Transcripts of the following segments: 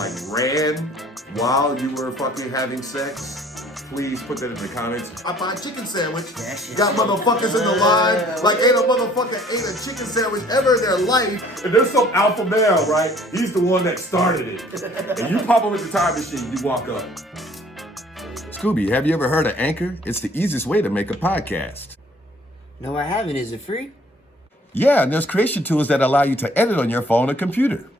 like ran while you were fucking having sex, please put that in the comments. I buy a chicken sandwich. Got motherfuckers in the line like ain't a motherfucker ate a chicken sandwich ever in their life. And there's some alpha male, right? He's the one that started it. And you pop him with the time machine, you walk up. Scooby, have you ever heard of Anchor? It's the easiest way to make a podcast. No, I haven't. Is it free? Yeah, and there's creation tools that allow you to edit on your phone or computer.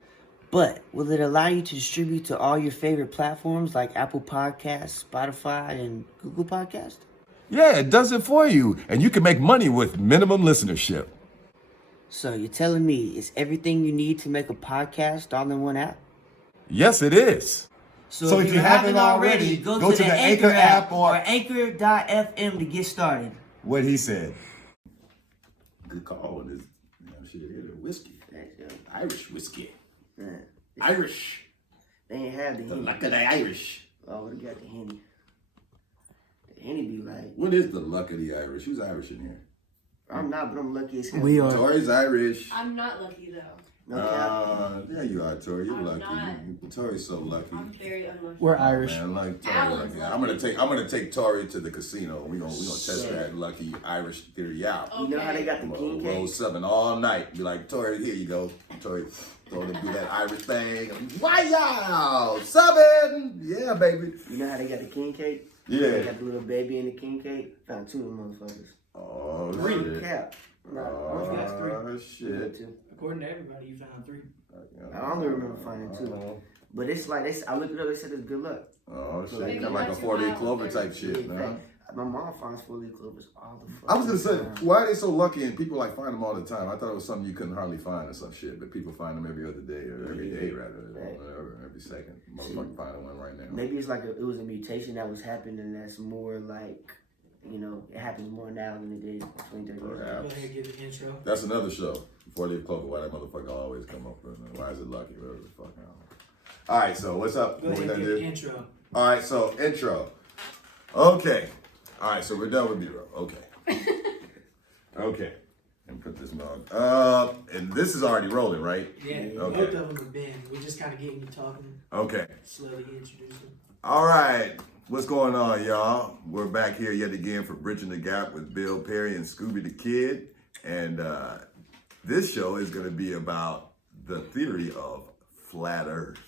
But will it allow you to distribute to all your favorite platforms like Apple Podcasts, Spotify, and Google Podcasts? Yeah, it does it for you. And you can make money with minimum listenership. So you're telling me it's everything you need to make a podcast all in one app? Yes, it is. So if you haven't already, go to the Anchor app or anchor.fm to get started. What he said. Good call on this. Shit, whiskey. Irish whiskey. Man, Irish. they ain't have the Henny. Luck of the Irish. Oh, they got the Henny. The Henny be like, What is the luck of the Irish? Who's Irish in here? I'm not, but I'm lucky as hell. We are. Tori's Irish. I'm not lucky though. No cap. There you are, Tori. You're I'm lucky. not. Tori's so lucky. I'm very unlucky. We're Irish. Man, like Tori, Alan's lucky. lucky. I'm gonna take Tori to the casino. We gonna test that lucky Irish theory out. Oh. You know how they got the king Roll cake? 7 all night. Be like, Tori, here you go. Tori, throw them do that Irish thing. Wow, 7. Yeah, baby. You know how they got the king cake? Yeah. They got the little baby in the king cake. Found 2 of them motherfuckers. Oh, Three shit. cap. That's 3. Oh, shit. Two. According to everybody, you found 3. I only remember finding 2. But it's like, I looked it up, they said it's good luck. Oh, shit. Maybe Kind of like a that's 4-leaf wild. clover type shit, In huh? fact, my mom finds 4-leaf clovers all the fuck. I was gonna say, why are they so lucky and people like find them all the time? I thought it was something you couldn't hardly find or some shit, but people find them every other day or every day rather, or every second. Motherfucker finding one right now. Maybe it's like it was a mutation that was happening that's more like, you know, it happens more now than it did 20, 30 years ago. Go ahead and give the intro. That's another show. 4-leaf clover, why that motherfucker always come up with it. Why is it lucky? Whatever the fuck. I don't know. All right, so what's up? Go What we ahead and gonna give the do? intro. All right, so intro. Okay. All right, so we're done with B-roll. Okay. Okay. And put this mug up. And this is already rolling, right? Yeah, Okay. both of them have been. We're just kind of getting you talking, Okay. slowly introducing. All right. What's going on, y'all? We're back here yet again for Bridging the Gap with Bill Perry and ScoobyDaKid. And this show is going to be about the theory of flat Earth.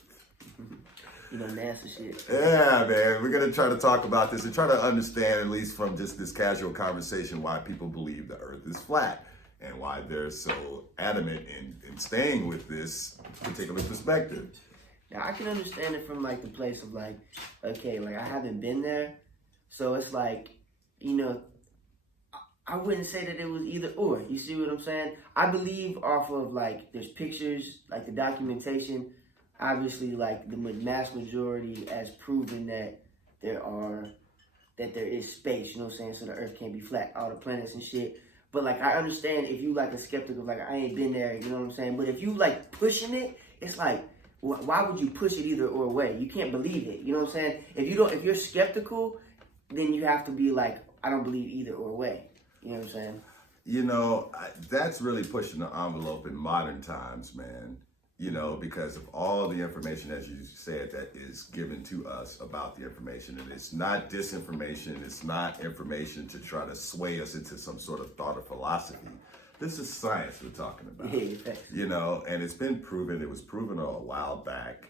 You know, NASA shit. Yeah, man. We're going to try to talk about this and try to understand, at least from just this casual conversation, why people believe the Earth is flat and why they're so adamant in staying with this particular perspective. Now, I can understand it from, like, the place of, like, okay, like, I haven't been there. So it's like, you know, I wouldn't say that it was either or. You see what I'm saying? I believe off of, like, there's pictures, like, the documentation. Obviously, like, the mass majority has proven that there is space, you know what I'm saying? So the Earth can't be flat, all the planets and shit. But, like, I understand if you, like, a skeptic of, like, I ain't been there, you know what I'm saying? But if you, like, pushing it, it's like, why would you push it either or way? You can't believe it, you know what I'm saying? If you're skeptical, then you have to be like, I don't believe either or way, you know what I'm saying? You know, that's really pushing the envelope in modern times, man. You know, because of all the information, as you said, that is given to us about the information. And it's not disinformation. It's not information to try to sway us into some sort of thought or philosophy. This is science we're talking about. Yeah, you know, and it's been proven, it was proven a while back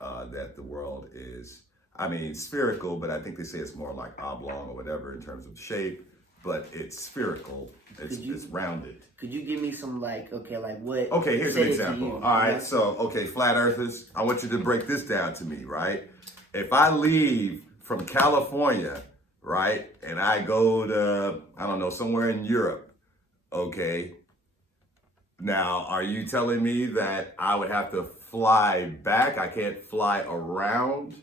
that the world is, I mean, spherical, but I think they say it's more like oblong or whatever in terms of shape, but it's spherical, it's rounded. Could you give me some, like, okay, like what? Okay, here's an said it to example. you, All right, you know? so, okay, flat earthers, I want you to break this down to me, right? If I leave from California, right, and I go to, I don't know, somewhere in Europe, okay, now, are you telling me that I would have to fly back? I can't fly around?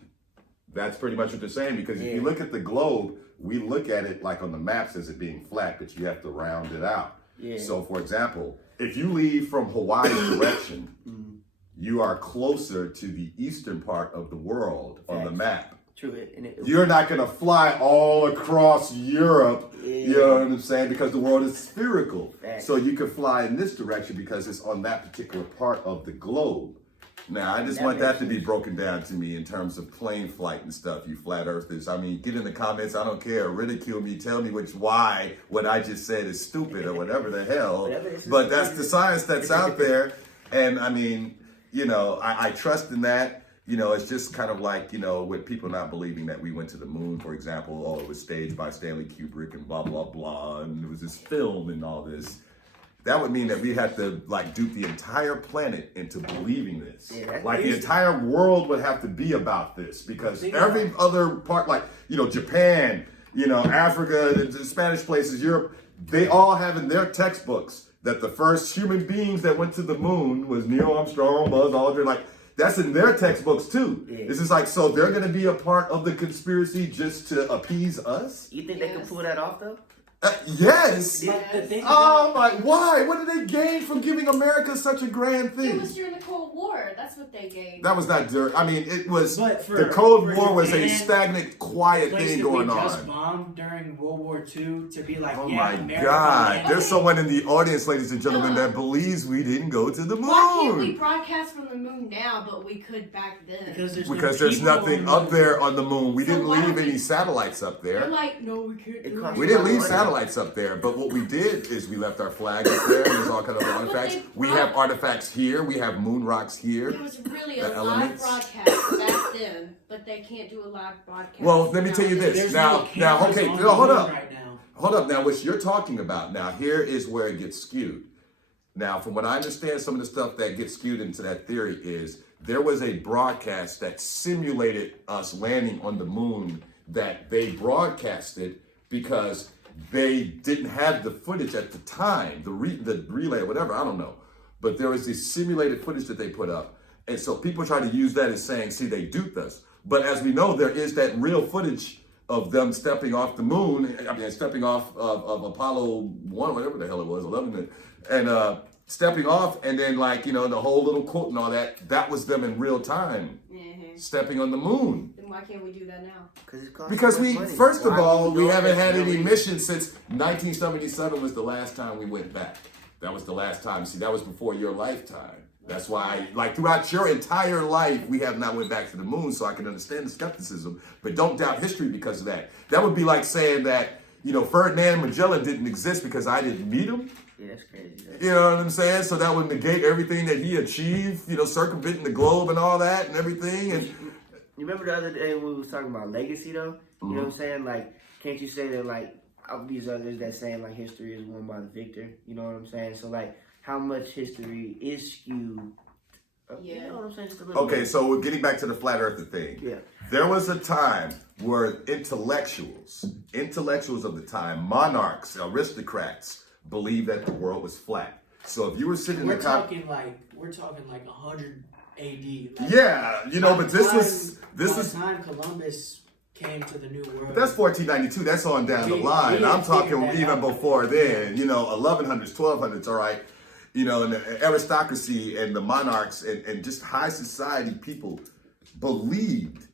That's pretty much what they're saying, because if you look at the globe, we look at it like on the maps as it being flat, but you have to round it out. Yeah. So, for example, if you leave from Hawaii direction, you are closer to the eastern part of the world on the map. True. You're not going to fly all across Europe, you know what I'm saying, because the world is spherical. Facts. So you can fly in this direction because it's on that particular part of the globe. Now, I just That want that makes to be sense. broken down to me in terms of plane flight and stuff, you flat earthers. I mean, get in the comments, I don't care, ridicule me, tell me why what I just said is stupid or whatever the hell. But that's the science that's out there. And I mean, you know, I trust in that. You know, it's just kind of like, you know, with people not believing that we went to the moon, for example, oh, it was staged by Stanley Kubrick and blah, blah, blah, and it was this film and all this. That would mean that we had to like dupe the entire planet into believing this. Yeah, that's like the crazy. entire world would have to be about this because every other part, like, you know, Japan, you know, Africa, the Spanish places, Europe, they all have in their textbooks that the first human beings that went to the moon was Neil Armstrong, Buzz Aldrin, like that's in their textbooks too. Yeah. It's just like, so they're going to be a part of the conspiracy just to appease us? You think they could pull that off though? Yes. But the thing Oh my, why? What did they gain from giving America such a grand It thing? was during the Cold War. That's what they gave. That was not dirt. I mean, it was, But for- the Cold for War was a Japan, stagnant, quiet place thing that going we just on. bombed during World War II to be like, Oh yeah, my America God. landed. There's someone in the audience, ladies and gentlemen, that believes we didn't go to the Why can't we moon. broadcast from the moon now, but we could back then? Because there's, Because no there's people nothing on the up moon. there on the moon. We So didn't why leave don't any we- satellites up They're there. like, no, we can't It do costs We it. didn't leave money. satellites up there, but what we did is we left our flag up there. There's all kind of artifacts. We have artifacts here. We have moon rocks here. It was really The a live elements. broadcast back then, but they can't do a live broadcast. Well, let me tell you this. There's Now, no cameras okay, on no, the hold moon up. right now. Hold up. Now, what you're talking about, now, here is where it gets skewed. Now, from what I understand, some of the stuff that gets skewed into that theory is there was a broadcast that simulated us landing on the moon that they broadcasted because they didn't have the footage at the time, the relay or whatever, I don't know. But there was this simulated footage that they put up. And so people try to use that as saying, see, they duped us. But as we know, there is that real footage of them stepping off the moon, I mean, stepping off of Apollo 1, whatever the hell it was, 11, and stepping off, and then, like, you know, the whole little quote and all that, that was them in real time, stepping on the moon. Then why can't we do that now? Because we, first of all, we haven't had any mission. missions since 1977 was the last time we went back. That was the last time. See, that was before your lifetime. That's why, like, throughout your entire life, we have not went back to the moon, so I can understand the skepticism. But don't doubt history because of that. That would be like saying that, you know, Ferdinand Magellan didn't exist because I didn't meet him. Yeah, that's crazy. You know what I'm saying? So that would negate everything that he achieved, you know, circumventing the globe and all that and everything. And You remember the other day when we was talking about legacy though? You know what I'm saying? Like, can't you say that like of these others that saying like history is won by the victor? You know what I'm saying? So like, how much history is skewed? You know what I'm saying? Just a little okay, bit. so we're getting back to the flat earther thing. Yeah. There was a time where intellectuals of the time, monarchs, aristocrats, believed that the world was flat. So if you were sitting in We're the talking like 100 AD. Like, yeah, you know, but this by is the time Columbus came to the New World. that's 1492. That's on down the We- line. we I'm had talking figured that even out. before then. You know, 1100s, 1200s. All right. You know, and the aristocracy and the monarchs and just high society people believed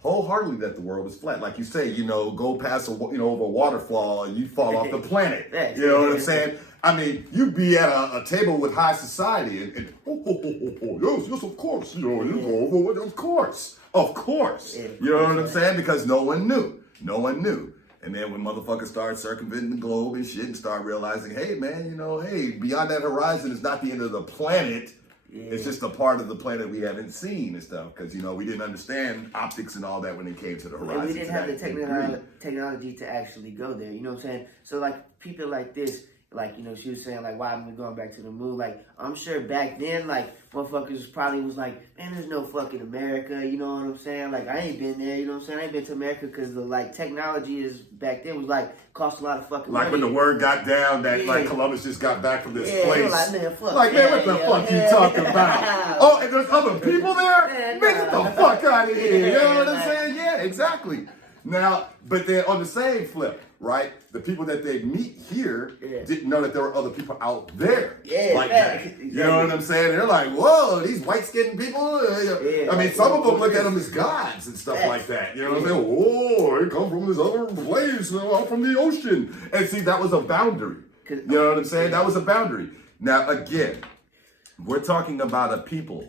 wholeheartedly that the world was flat. Like you say, you know, go past over a waterfall and you fall off the planet. You know what I'm saying? I mean, you'd be at a table with high society and yes, of course. You know, you go over, of course. Yeah, You know what I'm saying? Because no one knew. No one knew. And then when motherfuckers start circumventing the globe and shit and start realizing, hey, man, you know, hey, beyond that horizon is not the end of the planet. Yeah. It's just a part of the planet we haven't seen and stuff. Because, you know, we didn't understand optics and all that when it came to the horizon. And we didn't have the to that degree. technology to actually go there. You know what I'm saying? So like people like this, like, you know, she was saying like, why haven't we going back to the moon? Like, I'm sure back then, like, motherfuckers probably was like, man, there's no fucking America. You know what I'm saying? Like, I ain't been there. You know what I'm saying? I ain't been to America because the like technology is back then was like cost a lot of fucking Like money. when the word got down that like Yeah. Columbus just got back from this Yeah, place. they were like, man, fuck Like, man, what that, the yo, fuck you yeah. talking about? Oh, and there's other people there? Man, Man, get nah. the fuck out of here. You know what I'm Yeah, saying? Yeah, exactly. Now, but then on the same flip, right? The people that they meet here Yeah. didn't know that there were other people out there Yeah, like facts. that. You know what I'm saying? They're like, whoa, these white-skinned people. Yeah, I mean, some of them look at them as gods and stuff Facts. like that. You know what I'm saying? Whoa, they come from this other place, out from the ocean. And see, that was a boundary. You know what I'm saying? That was a boundary. Now, again, we're talking about a people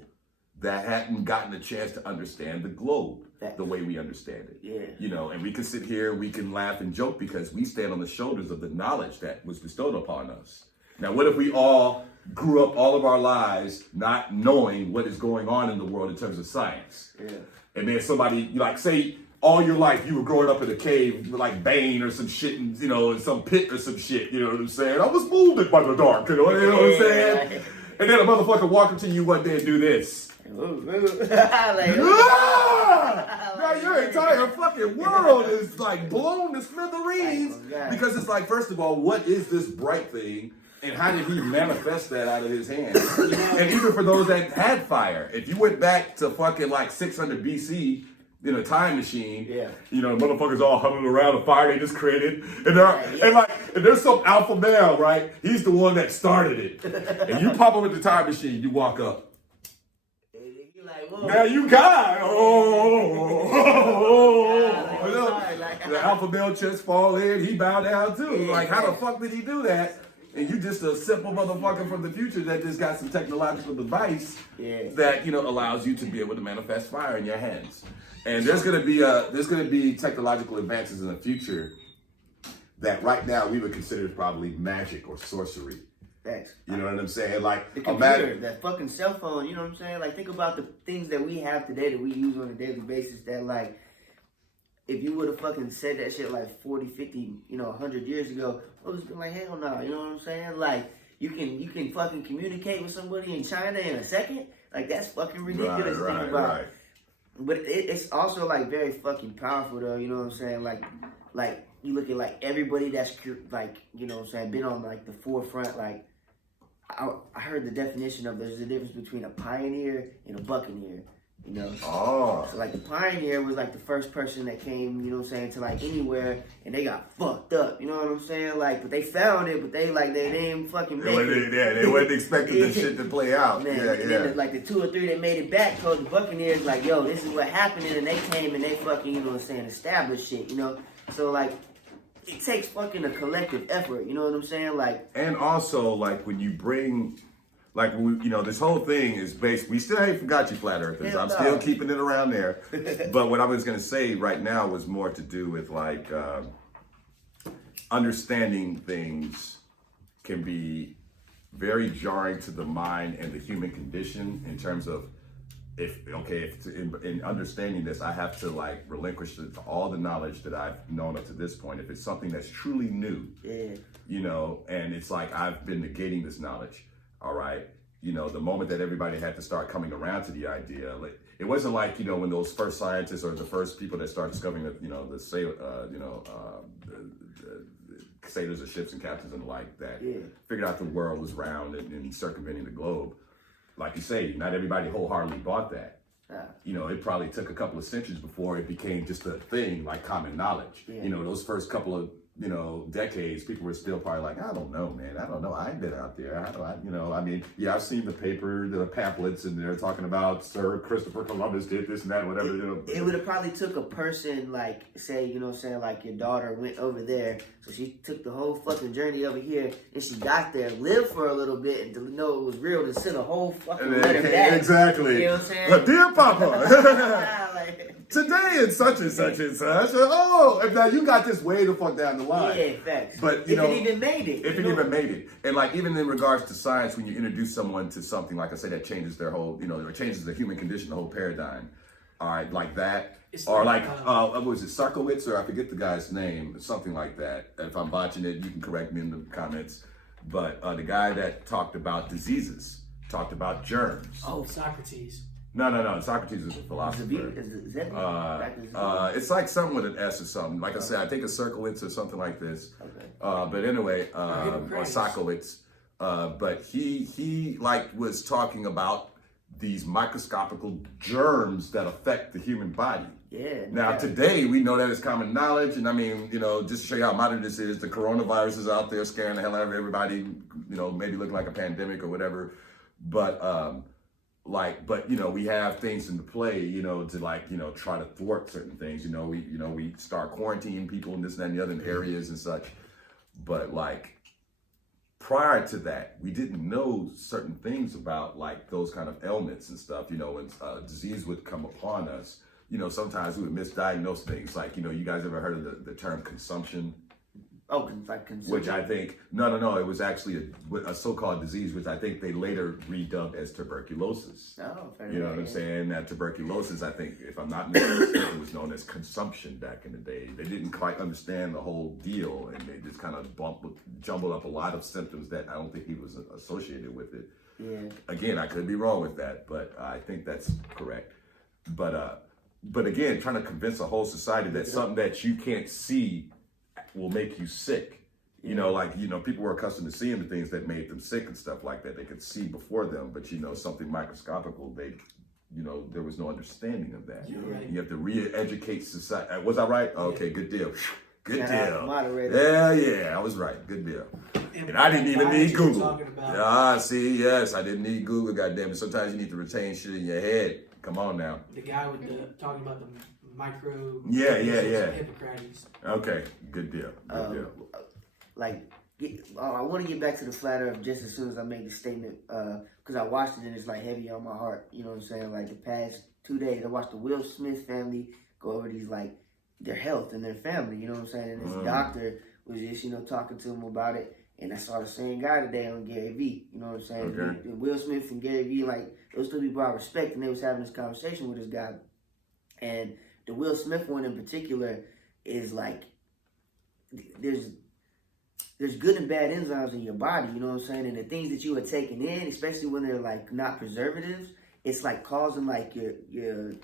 that hadn't gotten a chance to understand the globe the way we understand it. Yeah. You know, and we can sit here, we can laugh and joke because we stand on the shoulders of the knowledge that was bestowed upon us. Now, what if we all grew up all of our lives not knowing what is going on in the world in terms of science? Yeah. And then somebody, like, say, all your life you were growing up in a cave like Bane or some shit, and, you know, in some pit or some shit, you know what I'm saying? I was molded by the dark, you know what I'm saying? Yeah. And then a motherfucker walk up to you one day and do this. Like, Now your entire fucking world is like blown to smithereens because it's like, first of all, what is this bright thing? And how did he manifest that out of his hand? And even for those that had fire, if you went back to fucking like 600 BC in a time machine, you know, motherfuckers all huddled around a fire they just created. And and there's some alpha male, right? He's the one that started it. And you pop him in the time machine, you walk up. Now you got the alpha male chest fall in, he bowed down too. Like, how the fuck did he do that? And you just a simple motherfucker from the future that just got some technological device that, you know, allows you to be able to manifest fire in your hands. And there's gonna be technological advances in the future that right now we would consider probably magic or sorcery. Thanks. You know what I'm saying? Like the computer, that fucking cell phone, you know what I'm saying? Like, think about the things that we have today that we use on a daily basis that, like, if you would have fucking said that shit like 40, 50, you know, 100 years ago, I was like, hell no, you know what I'm saying? Like, you can fucking communicate with somebody in China in a second? Like, that's fucking ridiculous to think about. Right. But it's also, like, very fucking powerful, though, you know what I'm saying? Like you look at, like, everybody that's, like, you know what I'm saying, been on, like, the forefront, like, I heard the definition of there's a difference between a pioneer and a buccaneer, you know? Oh. So, like, the pioneer was, like, the first person that came, you know what I'm saying, to, like, anywhere, and they got fucked up, you know what I'm saying? Like, but they found it, but they didn't fucking make it. They wasn't expecting this shit to play out. Man, and then, like, the 2 or 3 that made it back told the buccaneers, like, yo, this is what happened, and they came and they fucking, you know what I'm saying, established shit, you know? So, like, it takes fucking a collective effort, you know what I'm saying? Like, and also, like, when you bring, like, you know, this whole thing is based, we still ain't forgot you, flat earthers. I'm still keeping it around there. But what I was going to say right now was more to do with, like, understanding things can be very jarring to the mind and the human condition in terms of, in understanding this, I have to, like, relinquish all the knowledge that I've known up to this point. If it's something that's truly new, you know, and it's like I've been negating this knowledge, all right? You know, the moment that everybody had to start coming around to the idea, like, it wasn't like, you know, when those first scientists or the first people that started discovering that, you know, the sailors of ships and captains and the like that figured out the world was round and circumventing the globe. Like you say, not everybody wholeheartedly bought that. You know, it probably took a couple of centuries before it became just a thing, like common knowledge. You know, those first couple of, you know, decades, people were still probably like, I don't know, man. I don't know. I ain't been out there. I've seen the paper, the pamphlets, and they're talking about Sir Christopher Columbus did this and that, whatever. You know. It would have probably took a person, like, say, you know what I'm saying, like your daughter went over there, so she took the whole fucking journey over here, and she got there, lived for a little bit, and to know it was real, to send a whole fucking letter back. Exactly. You know what I'm saying? Dear Papa. Today and such and such and such. Oh, and now you got this way the fuck down the line. Yeah, facts. But if it even made it. If it even made it. And like, even in regards to science, when you introduce someone to something, like I say, that changes their whole, you know, or changes the human condition, the whole paradigm. All right, like that. Or like, what was it, Sarkowitz, or I forget the guy's name, something like that. If I'm botching it, you can correct me in the comments. But the guy that talked about diseases, talked about germs. Oh, Socrates. No. Socrates is a philosopher. It's like something with an S or something. Like I said, I think it's Circowitz or something like this. Okay. But anyway, or Socowitz. But he like was talking about these microscopical germs that affect the human body. Yeah. Now today we know that it's common knowledge, and I mean, you know, just to show you how modern this is, the coronavirus is out there scaring the hell out of everybody. You know, maybe looking like a pandemic or whatever. But you know, we have things into play, you know, to, like, you know, try to thwart certain things. We start quarantining people and this and that and the other in areas and such. But like, prior to that, we didn't know certain things about like those kind of ailments and stuff. You know, when disease would come upon us, you know, sometimes we would misdiagnose things. Like, you know, you guys ever heard of the term consumption? Oh, like consumption. Which I think, no, it was actually a so-called disease, which I think they later redubbed as tuberculosis. Oh, fair You know what I'm saying? That tuberculosis, I think, if I'm not mistaken, it was known as consumption back in the day. They didn't quite understand the whole deal, and they just kind of jumbled up a lot of symptoms that I don't think he was associated with it. Yeah. Again, I could be wrong with that, but I think that's correct. But again, trying to convince a whole society that something that you can't see will make you sick. You know, like, you know, people were accustomed to seeing the things that made them sick and stuff like that. They could see before them, but, you know, something microscopical, you know, there was no understanding of that. Right. You have to re-educate society. Was I right? Okay, good deal. Good Shout out deal. moderator. Yeah, I was right. Good deal. And I didn't even need Google. See, yes, I didn't need Google, goddammit. Sometimes you need to retain shit in your head. Come on now. The guy with talking about the micro. Yeah. Hippocrates. Okay, good deal. Good deal. Like, I want to get back to the flat earth just as soon as I make the statement, because I watched it and it's like heavy on my heart. You know what I'm saying? Like the past 2 days, I watched the Will Smith family go over these, like, their health and their family. You know what I'm saying? And this doctor was just, you know, talking to him about it. And I saw the same guy today on Gary Vee. You know what I'm saying? Okay. Will Smith and Gary Vee, like, those two people I respect, and they was having this conversation with this guy. And the Will Smith one in particular is like, there's good and bad enzymes in your body, you know what I'm saying? And the things that you are taking in, especially when they're like not preservatives, it's like causing like the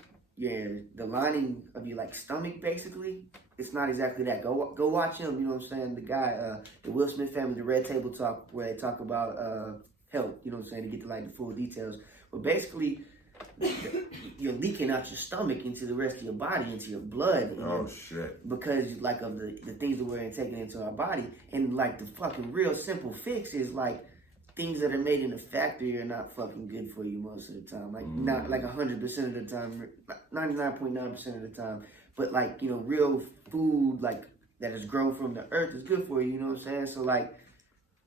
lining of your like stomach basically. It's not exactly that. Go watch him, you know what I'm saying? The guy, the Will Smith family, the Red Table Talk, where they talk about health, you know what I'm saying, to get to like the full details. But basically, you're leaking out your stomach into the rest of your body, into your blood. Oh, shit. Because, like, of the things that we're taking into our body. And, like, the fucking real simple fix is, like, things that are made in the factory are not fucking good for you most of the time. Like, not, like, 100% of the time, 99.9% of the time. But, like, you know, real food, like, that is grown from the earth is good for you, you know what I'm saying? So, like...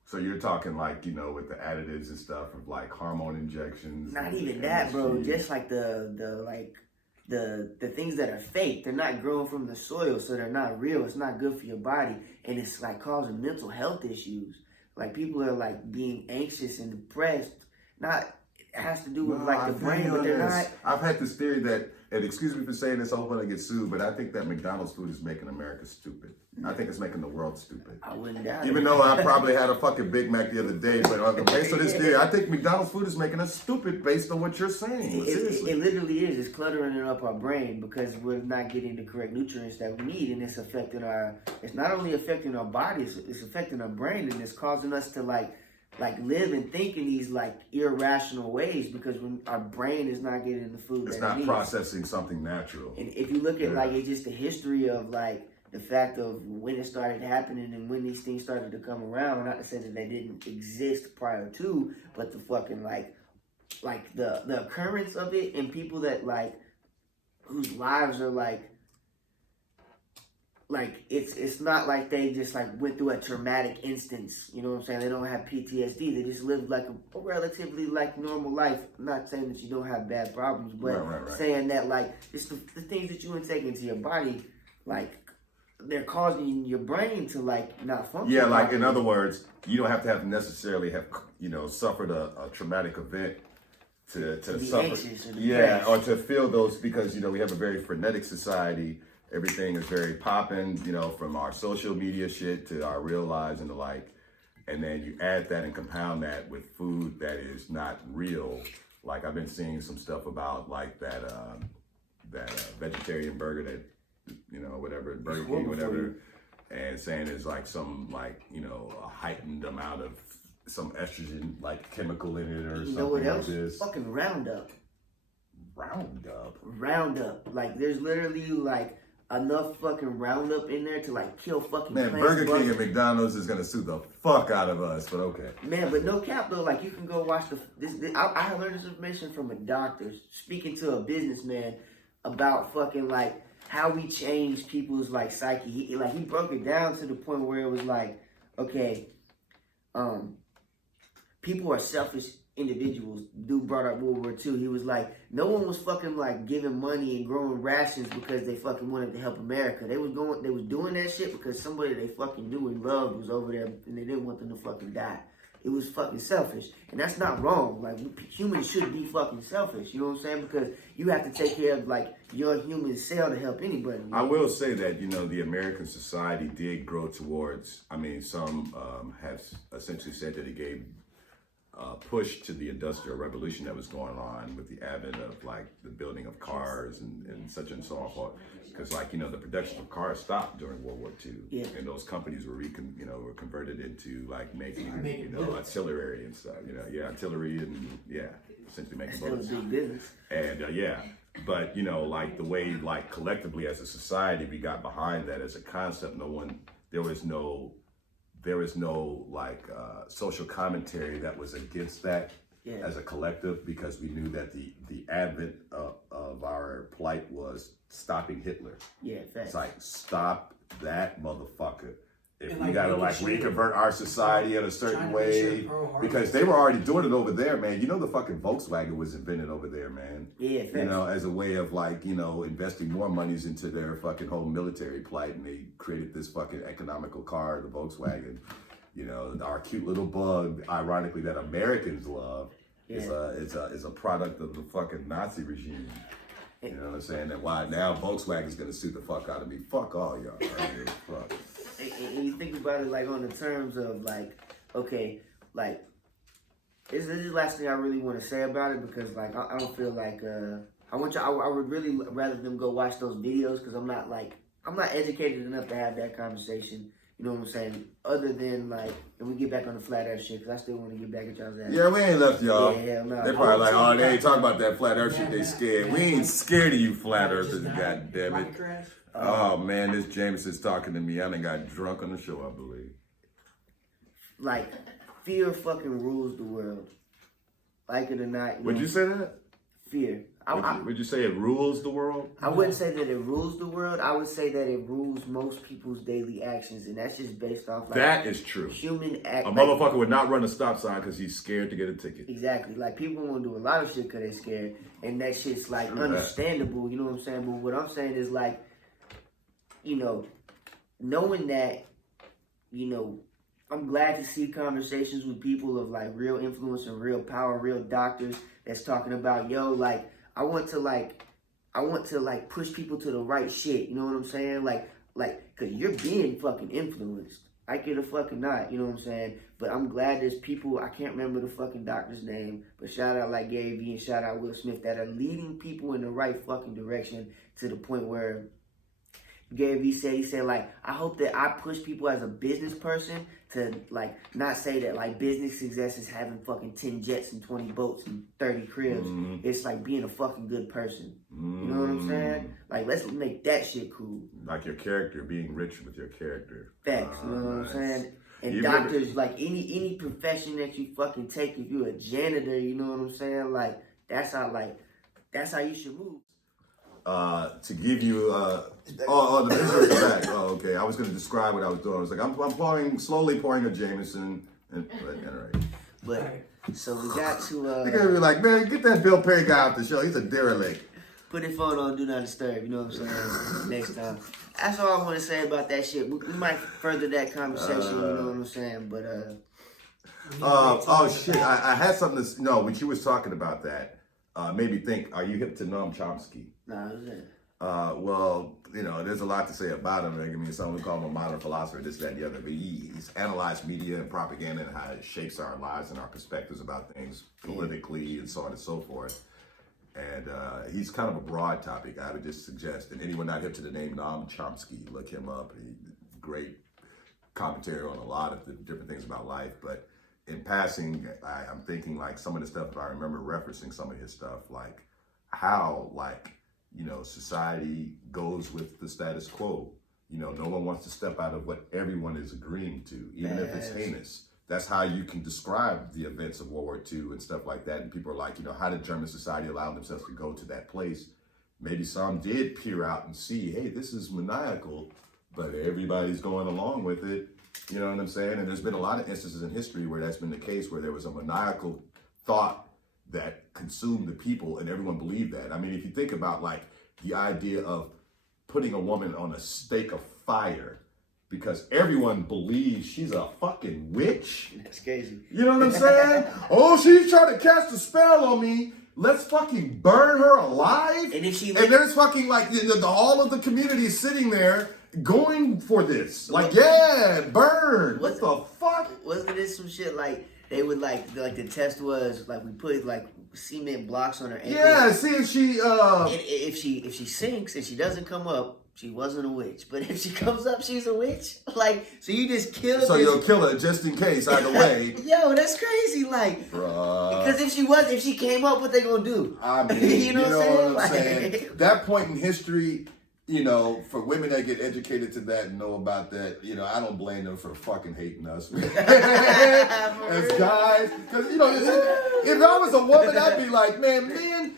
So you're talking like, you know, with the additives and stuff of like hormone injections. Not even that, bro. Just like the things that are fake. They're not grown from the soil, so they're not real. It's not good for your body, and it's like causing mental health issues. Like people are like being anxious and depressed. It has to do with like the brain, but they're not. I've had this theory that, and excuse me for saying this, I hope I don't get sued, but I think that McDonald's food is making America stupid. I think it's making the world stupid. I wouldn't doubt it. Even though I probably had a fucking Big Mac the other day, but based on this theory, I think McDonald's food is making us stupid based on what you're saying. It literally is. It's cluttering up our brain because we're not getting the correct nutrients that we need, and it's affecting it's not only affecting our bodies, it's affecting our brain, and it's causing us to like live and think in these like irrational ways because when our brain is not getting the food it's that it needs. It's not processing something natural. And if you look at like it's just the history of like the fact of when it started happening and when these things started to come around, not to say that they didn't exist prior to, but the fucking like the occurrence of it and people that like whose lives are like it's not like they just like went through a traumatic instance, you know what I'm saying? They don't have PTSD. They just live like a relatively like normal life. I'm not saying that you don't have bad problems, but right. saying that like it's the things that you intake into your body, like they're causing your brain to like not function. Yeah, like in other words, you don't have to necessarily have, you know, suffered a traumatic event to suffer. Anxious or depressed. Or to feel those, because, you know, we have a very frenetic society. Everything is very popping, you know, from our social media shit to our real lives and the like. And then you add that and compound that with food that is not real. Like I've been seeing some stuff about like that vegetarian burger that, you know, whatever, Burger King, whatever, and saying it's like some like, you know, a heightened amount of some estrogen like chemical in it or something. You know what else? Like this. Fucking Roundup. Roundup. Like there's literally like enough fucking Roundup in there to like kill fucking man, plants. Burger King and McDonald's is gonna sue the fuck out of us, but okay. Man, but no cap though, like you can go watch I learned this information from a doctor speaking to a businessman about fucking like how we change people's like psyche. He broke it down to the point where it was like, okay, people are selfish individuals. Dude brought up World War II. He was like, no one was fucking like giving money and growing rations because they fucking wanted to help America. They was doing that shit because somebody they fucking knew and loved was over there and they didn't want them to fucking die. It was fucking selfish. And that's not wrong. Like, humans should be fucking selfish. You know what I'm saying? Because you have to take care of, like, your human cell to help anybody. You know? I will say that, you know, the American society did grow towards, I mean, some have essentially said that it gave push to the Industrial Revolution that was going on with the advent of, like, the building of cars and such and so on. Because, like, you know, the production of cars stopped during World War II. Yeah. And those companies were were converted into, like, making you know, artillery and stuff. You know, yeah, artillery and, yeah, essentially making bullets. Still a big business. And, yeah. But, you know, like, the way, like, collectively as a society, we got behind that as a concept. There was no like, social commentary that was against that. Yeah. As a collective, because we knew that the advent of our plight was stopping Hitler. Yeah, facts. It's like, stop that motherfucker. If And we like, gotta like reconvert our society in a certain way, because they were already doing it over there, man. You know, the fucking Volkswagen was invented over there, man. Yeah, facts. You know, as a way of like, you know, investing more monies into their fucking whole military plight, and they created this fucking economical car, the Volkswagen. You know, our cute little bug, ironically, that Americans love, is a product of the fucking Nazi regime. You know what I'm saying? That why now Volkswagen's gonna sue the fuck out of me. Fuck all y'all. I don't give a fuck. And you think about it like on the terms of like, okay, like this is the last thing I really want to say about it, because like I don't feel like I would really rather them go watch those videos, because I'm not educated enough to have that conversation. You know what I'm saying? Other than like, and we get back on the flat earth shit, because I still want to get back at y'all's ass. Yeah, we ain't left y'all. Yeah, hell no. They probably like, oh, they ain't talking about that flat earth shit, they scared. We ain't scared of you flat earthers, goddammit. Oh man, this Jameson's talking to me. I done got drunk on the show, I believe. Like, fear fucking rules the world. Like it or not. Would you say that? Fear. Would you say it rules the world? I wouldn't say that it rules the world. I would say that it rules most people's daily actions, and that's just based off like that is true. Human act. A motherfucker would not run a stop sign because he's scared to get a ticket. Exactly. Like, people want to do a lot of shit because they're scared, and that shit's like understandable. You know what I'm saying? But what I'm saying is like, you know, knowing that, you know, I'm glad to see conversations with people of like real influence and real power, real doctors that's talking about, yo, like, I want to push people to the right shit. You know what I'm saying? Like, cause you're being fucking influenced. I get a fucking not, you know what I'm saying? But I'm glad there's people, I can't remember the fucking doctor's name, but shout out like Gary Vee and shout out Will Smith, that are leading people in the right fucking direction, to the point where Gary Vee said, he said, like, I hope that I push people as a business person to, like, not say that, like, business success is having fucking 10 jets and 20 boats and 30 cribs. Mm-hmm. It's, like, being a fucking good person. Mm-hmm. You know what I'm saying? Like, let's make that shit cool. Like your character, being rich with your character. Facts, you know what I'm saying? And doctors, like, any profession that you fucking take, if you're a janitor, you know what I'm saying? Like, that's how you should move. To give you, the visual back. Oh, okay. I was going to describe what I was doing. I was like, I'm slowly pouring a Jameson. But, so we got to, They're going to be like, man, get that Bill Perry guy off the show. He's a derelict. Put his phone on Do Not Disturb, you know what I'm saying? Next time. That's all I want to say about that shit. We might further that conversation, you know what I'm saying? But, oh, shit. I had something to, no, when she was talking about that, made me think, are you hip to Noam Chomsky? Nah, who's that? Well, you know, there's a lot to say about him. I mean, some would call him a modern philosopher, this, that, and the other. But he's analyzed media and propaganda and how it shapes our lives and our perspectives about things politically and so on and so forth. And he's kind of a broad topic. I would just suggest that anyone not hip to the name Noam Chomsky, look him up. Great commentary on a lot of the different things about life. But in passing, I'm thinking like some of the stuff, if I remember referencing some of his stuff, like how, like, you know, society goes with the status quo. You know, no one wants to step out of what everyone is agreeing to, even if it's heinous. That's how you can describe the events of World War II and stuff like that. And people are like, you know, how did German society allow themselves to go to that place? Maybe some did peer out and see, hey, this is maniacal, but everybody's going along with it. You know what I'm saying? And there's been a lot of instances in history where that's been the case, where there was a maniacal thought that consumed the people and everyone believed that. I mean, if you think about like the idea of putting a woman on a stake of fire because everyone believes she's a fucking witch. That's crazy. You know what I'm saying? Oh, she's trying to cast a spell on me. Let's fucking burn her alive. And if she and there's fucking like all of the community sitting there going for this. Like, yeah, burn. What the fuck? Wasn't this some shit like they would like the test was like we put like cement blocks on her ankles. Yeah, see if she and if she sinks and she doesn't come up, she wasn't a witch. But if she comes up, she's a witch. Like, so you just killed. So you'll kill her just in case either way. Yo, that's crazy. Like, bruh. Because if she came up, what they gonna do? I mean, you know what I'm saying? That point in history, you know, for women that get educated to that and know about that, you know, I don't blame them for fucking hating us. As guys, because, you know, if I was a woman, I'd be like, man,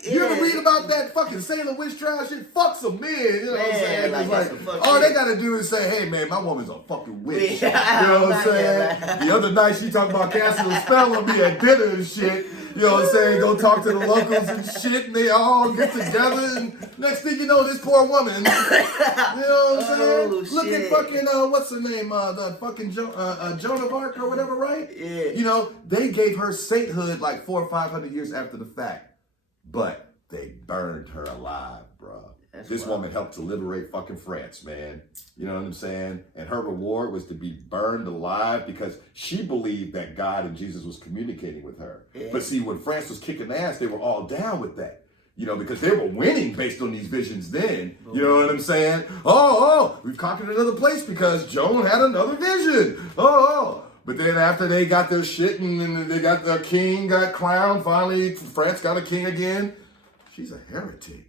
you ever read about that fucking Sailor Witch trial shit? Fuck some men, you know what I'm saying? Like, all they gotta do is say, hey, man, my woman's a fucking witch. You know what I'm saying? The other night, she talking about casting a spell on me at dinner and shit. You know what I'm saying? Go talk to the locals and shit, and they all get together, and next thing you know, this poor woman, you know what I'm saying? Look at fucking, what's her name? The fucking Joan of Arc or whatever, right? Yeah. You know, they gave her sainthood like 400 or 500 years after the fact, but they burned her alive, bro. This woman helped to liberate fucking France, man. You know what I'm saying? And her reward was to be burned alive because she believed that God and Jesus was communicating with her. Yeah. But see, when France was kicking ass, they were all down with that. You know, because they were winning based on these visions then. You know what I'm saying? Oh, we've conquered another place because Joan had another vision. But then after they got their shit and then they got their king got crowned, finally France got a king again. She's a heretic.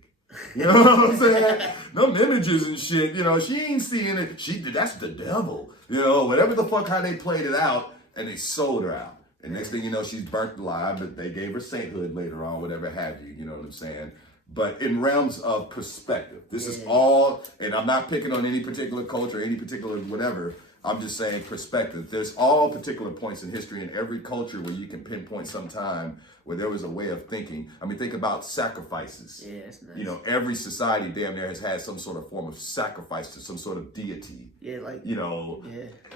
You know what I'm saying? Them images and shit, you know, she ain't seeing it. That's the devil. You know, whatever the fuck how they played it out, and they sold her out. And next thing you know, she's burnt alive, but they gave her sainthood later on, whatever have you, you know what I'm saying? But in realms of perspective, this is all, and I'm not picking on any particular culture, any particular whatever, I'm just saying perspective. There's all particular points in history in every culture where you can pinpoint some time where there was a way of thinking. I mean, think about sacrifices. Yeah, that's nice. You know, every society damn near has had some sort of form of sacrifice to some sort of deity. Yeah, like, you know,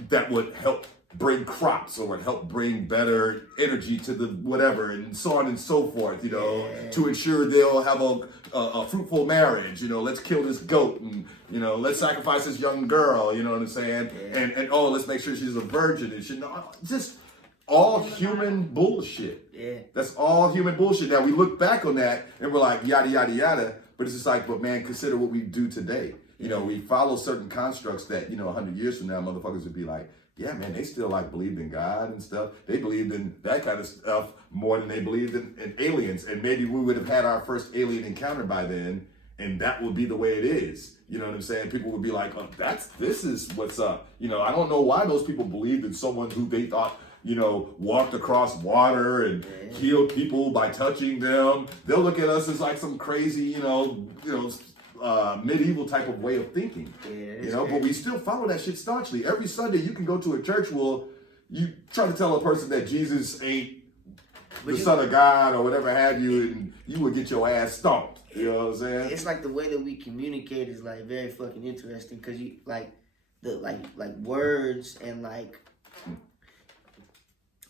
that would help bring crops or would help bring better energy to the whatever and so on and so forth, you know, to ensure they'll have a fruitful marriage. You know, let's kill this goat and, you know, let's sacrifice this young girl, you know what I'm saying? And let's make sure she's a virgin and shit. No, just all human bullshit. Yeah. That's all human bullshit. Now we look back on that and we're like, yada, yada, yada. But it's just like, but man, consider what we do today. You know, we follow certain constructs that, you know, 100 years from now, motherfuckers would be like, yeah, man, they still like believed in God and stuff. They believed in that kind of stuff more than they believed in aliens. And maybe we would have had our first alien encounter by then, and that would be the way it is. You know what I'm saying? People would be like, oh, this is what's up. You know, I don't know why those people believed in someone who they thought, you know, walked across water and healed people by touching them. They'll look at us as like some crazy, you know, medieval type of way of thinking, you know, but we still follow that shit staunchly. Every Sunday you can go to a church where you try to tell a person that Jesus ain't the son of God or whatever have you, and you would get your ass stomped. You know what I'm saying? It's like the way that we communicate is like very fucking interesting because you like the like words and like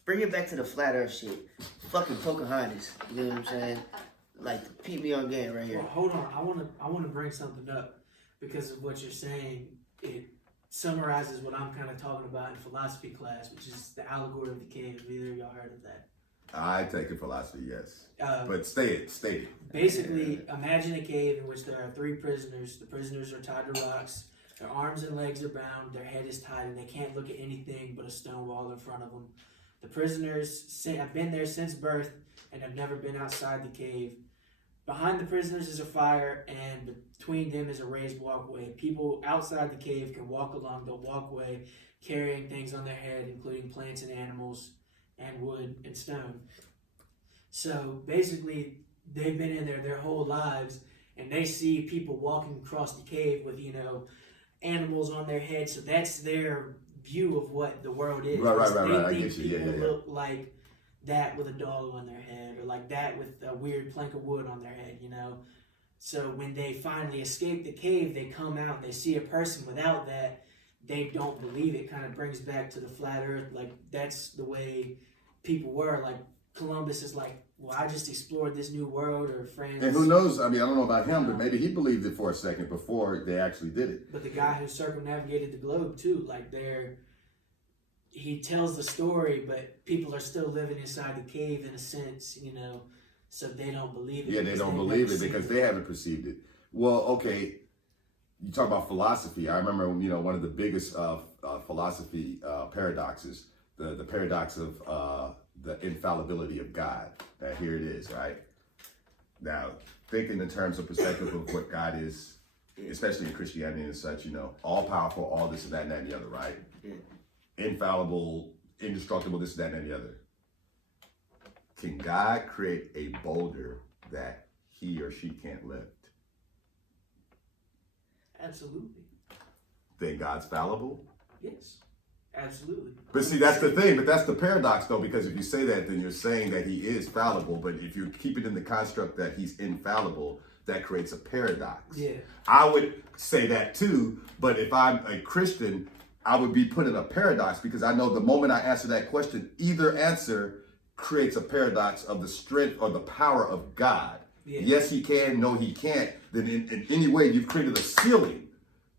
bring it back to the flat earth shit. Fucking Pocahontas. You know what I'm saying? Like, keep me on game right here. Well, hold on. I want to bring something up because of what you're saying. It summarizes what I'm kind of talking about in philosophy class, which is the allegory of the cave. Have either of y'all heard of that? I take it philosophy, yes. But stay it. Basically, imagine a cave in which there are 3 prisoners. The prisoners are tied to rocks. Their arms and legs are bound. Their head is tied, and they can't look at anything but a stone wall in front of them. The prisoners have been there since birth and have never been outside the cave. Behind the prisoners is a fire, and between them is a raised walkway. People outside the cave can walk along the walkway carrying things on their head, including plants and animals and wood and stone. So basically, they've been in there their whole lives, and they see people walking across the cave with, you know, animals on their heads. So that's their view of what the world is. Right. They I think get you. people Yeah. look like that with a dog on their head, or like that with a weird plank of wood on their head, you know? So when they finally escape the cave, they come out, they see a person without that, they don't believe it. Kind of brings back to the flat earth. Like, that's the way people were. Like, Columbus is like, well, I just explored this new world, or France. And who knows? I mean, I don't know about him, but maybe he believed it for a second before they actually did it. But the guy who circumnavigated the globe too, like he tells the story, but people are still living inside the cave in a sense, you know, so they don't believe it. Yeah, they don't believe it because they haven't perceived it. Well, okay, you talk about philosophy. I remember, you know, one of the biggest philosophy paradoxes, the paradox of the infallibility of God. Here it is, right? Now, thinking in terms of perspective of what God is, especially in Christianity and such, you know, all powerful, all this and that and the other, right? Yeah. Infallible, indestructible, this, that, and the other. Can God create a boulder that he or she can't lift? Absolutely. Then God's fallible? Yes. Absolutely. But see, that's the thing. But that's the paradox, though, because if you say that, then you're saying that he is fallible. But if you keep it in the construct that he's infallible, that creates a paradox. Yeah. I would say that too. But if I'm a Christian, I would be put in a paradox because I know the moment I answer that question, either answer creates a paradox of the strength or the power of God. Yeah. Yes, he can. No, he can't. Then in any way, you've created a ceiling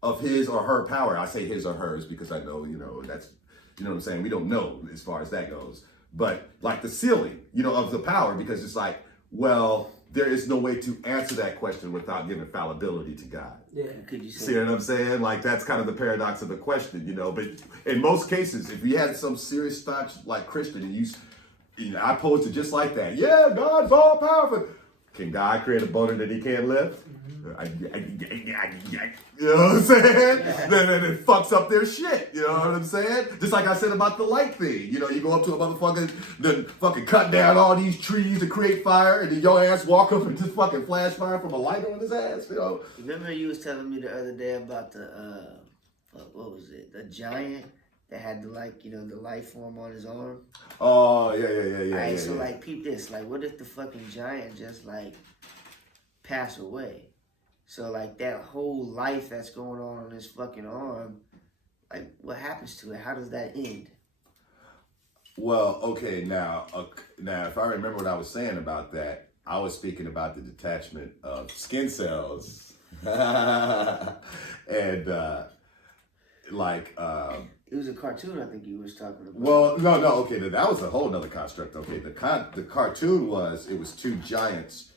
of his or her power. I say his or hers because I know, you know, that's, you know what I'm saying? We don't know as far as that goes. But like the ceiling, you know, of the power, because it's like, well, there is no way to answer that question without giving fallibility to God. Yeah. Could you say See what I'm saying? Like, that's kind of the paradox of the question, you know. But in most cases, if you had some serious staunch, like Christian, and you know, I posed it just like that. Yeah, God's all powerful. Can God create a boulder that he can't lift? You know what I'm saying? Then it fucks up their shit. You know what I'm saying? Just like I said about the light thing. You know, you go up to a motherfucker, then fucking cut down all these trees to create fire, and then your ass walk up and just fucking flash fire from a light on his ass. You know? Remember you was telling me the other day about the what was it? The giant that had the, like, you know, the life form on his arm. Oh yeah. Alright, so like peep this. Like, what if the fucking giant just like pass away? So like that whole life that's going on his fucking arm, like what happens to it? How does that end? Well, okay, now if I remember what I was saying about that, I was speaking about the detachment of skin cells, and It was a cartoon, I think you was talking about. well, no, okay, that was a whole nother construct. Okay, the cartoon was two giants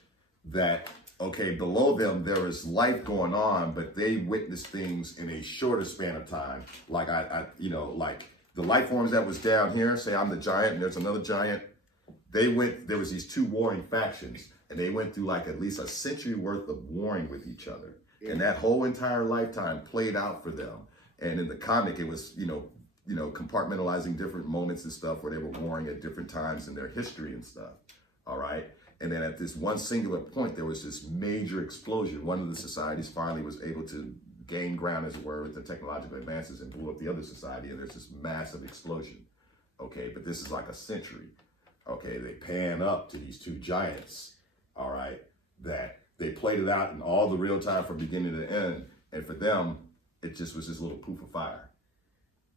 that, okay, below them there is life going on, but they witnessed things in a shorter span of time. Like you know, like the life forms that was down here, say I'm the giant and there's another giant, there was these two warring factions, and they went through like at least a century worth of warring with each other. Yeah. And that whole entire lifetime played out for them. And in the comic, it was, you know, compartmentalizing different moments and stuff where they were warring at different times in their history and stuff. All right. And then at this one singular point, there was this major explosion. One of the societies finally was able to gain ground, as it were, with the technological advances and blew up the other society. And there's this massive explosion. Okay. But this is like a century. Okay. They pan up to these two giants. All right. That they played it out in all the real time from beginning to end. And for them, it just was this little poof of fire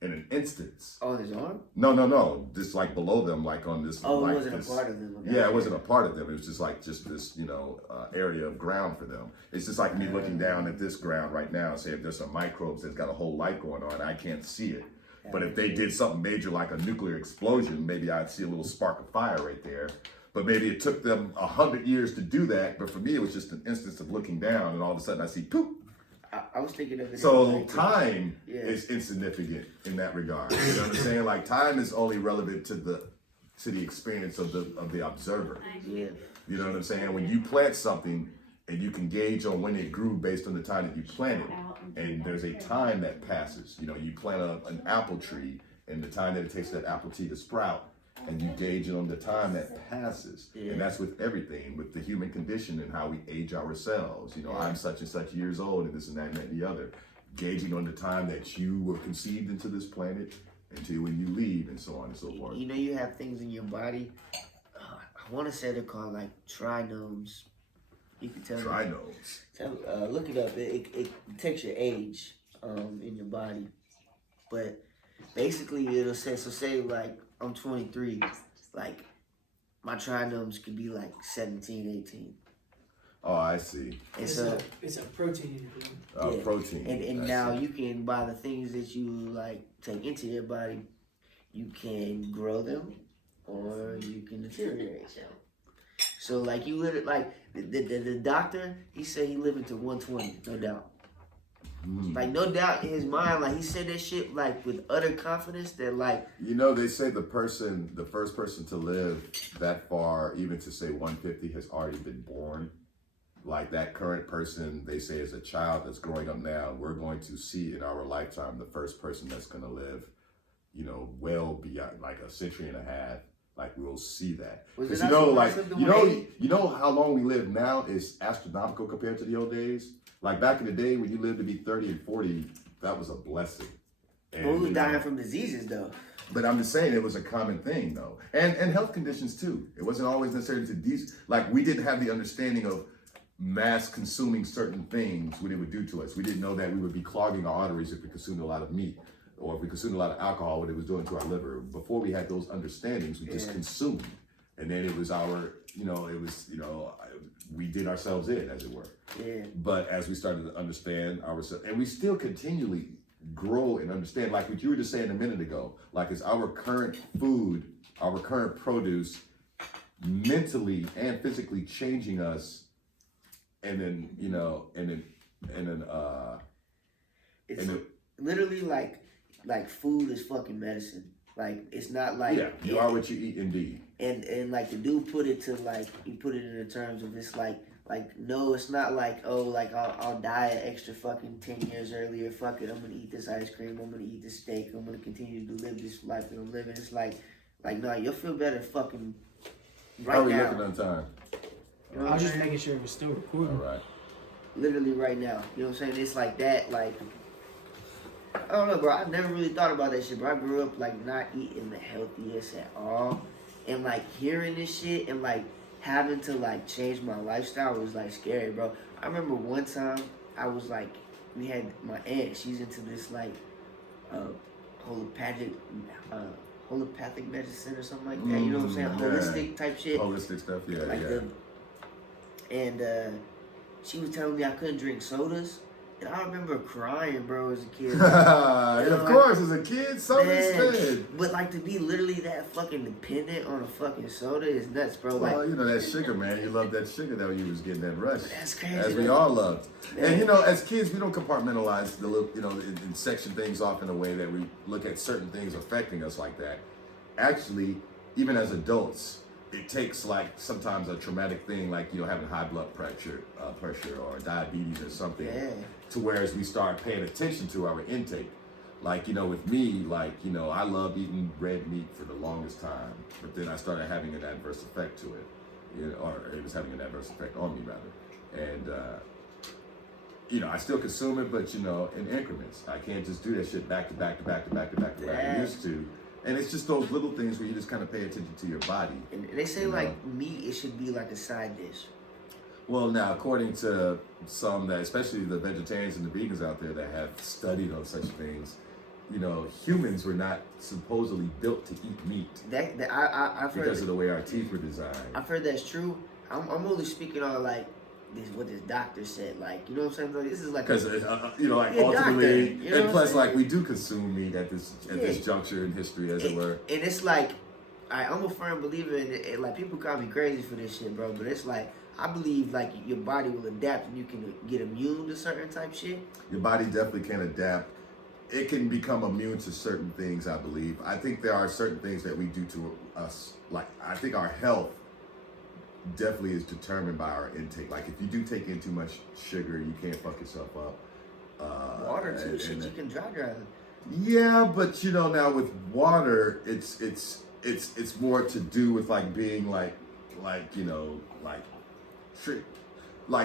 in an instance. Oh, his arm? No. Just like below them, like on this. Oh, like it wasn't this, a part of them. Okay. Yeah, it wasn't a part of them. It was just this, you know, area of ground for them. It's just like me looking down at this ground right now and say if there's some microbes that's got a whole light going on, I can't see it. But if they did something major like a nuclear explosion, maybe I'd see a little spark of fire right there. But maybe it took them 100 years to do that. But for me, it was just an instance of looking down and all of a sudden I see poop. I was thinking of it. So like, time is insignificant in that regard. You know what I'm saying? Like time is only relevant to the experience of the observer. Yeah. You know what I'm saying? When you plant something and you can gauge on when it grew based on the time that you planted, and there's a time that passes. You know, you plant an apple tree and the time that it takes that apple tree to sprout, and you gauge it on the time that passes. Yeah. And that's with everything, with the human condition and how we age ourselves. You know, I'm such and such years old and this and that and the other. gauging on the time that you were conceived into this planet until when you leave, and so on and so forth. You know, you have things in your body. I want to say they're called like trinomes. You can tell. Trinomes. Look it up. It takes your age in your body, but basically it'll say. So say like I'm 23, like my trinomes could be like 17, 18. Oh, I see. It's a protein in your blood. Protein. And now you can, by the things that you like take into your body, you can grow them or you can deteriorate them. So like you literally, like the doctor, he said he living to 120, no doubt. Like no doubt in his mind, like he said that shit like with utter confidence that like. You know, they say the first person to live that far, even to say 150, has already been born. Like that current person, they say is a child that's growing up now. We're going to see in our lifetime the first person that's going to live, you know, well beyond like a century and a half. Like we'll see that. Because you know how long we live now is astronomical compared to the old days. Like back in the day when you lived to be 30 and 40, that was a blessing. And, who was dying from diseases though? But I'm just saying it was a common thing though, and health conditions too. It wasn't always necessarily to these. Like we didn't have the understanding of mass consuming certain things, what it would do to us. We didn't know that we would be clogging our arteries if we consumed a lot of meat, or if we consumed a lot of alcohol, what it was doing to our liver. Before we had those understandings, we just consumed. And then it was we did ourselves in, as it were. Yeah. But as we started to understand ourselves, and we still continually grow and understand, like what you were just saying a minute ago, like it's our current food, our current produce, mentally and physically changing us. And then, you know, it's literally like food is fucking medicine. Like it's not like you are what you eat, indeed. And like the dude put it to like he put it in the terms of it's like no, it's not like I'll die an extra fucking 10 years earlier. Fuck it, I'm gonna eat this ice cream. I'm gonna eat this steak. I'm gonna continue to live this life that I'm living. It's like no, you'll feel better fucking right How are we now. looking on time? You know I was just making sure it was still recording. All right. Literally right now. You know what I'm saying? It's like that, like I don't know, bro. I never really thought about that shit, bro. I grew up like not eating the healthiest at all. And like hearing this shit and like having to like change my lifestyle was like scary, bro. I remember one time I was like, we had my aunt, she's into this like holopathic medicine or something like that. You know what I'm saying? Holistic type shit. Holistic stuff, yeah, like and she was telling me I couldn't drink sodas. And I remember crying, bro, as a kid. And of course, as a kid, soda's good. But like to be literally that fucking dependent on a fucking soda is nuts, bro. Well, like, you know that sugar, man. You love that sugar that you was getting that rush. That's crazy. As we all loved. And you know, as kids, we don't compartmentalize the little, you know, and section things off in a way that we look at certain things affecting us like that. Actually, even as adults, it takes like sometimes a traumatic thing, like you know having high blood pressure or diabetes or something, to whereas we start paying attention to our intake. Like you know, with me, like you know, I loved eating red meat for the longest time, but then I started having an adverse effect to it, you know, or it was having an adverse effect on me rather, and you know, I still consume it, but you know, in increments. I can't just do that shit back to back like I used to. And it's just those little things where you just kind of pay attention to your body. And they say like meat, it should be like a side dish. Well, now, according to some that, especially the vegetarians and the vegans out there that have studied on such things, you know, humans were not supposedly built to eat meat. I've heard because of the way our teeth were designed. I've heard that's true. I'm only speaking on like what this doctor said, like, you know what I'm saying? Like, this is like because you know, like ultimately, doctor, you know and plus, like we do consume meat at this juncture in history, as it were. And it's like, I'm a firm believer in it. Like people call me crazy for this shit, bro, but it's like I believe like your body will adapt and you can get immune to certain type shit. Your body definitely can adapt. It can become immune to certain things. I believe. I think there are certain things that we do to us. Like I think our health definitely is determined by our intake. Like if you do take in too much sugar, you can't fuck yourself up. Water too, shit you can dry. Yeah, but you know now with water, it's more to do with like being like you know like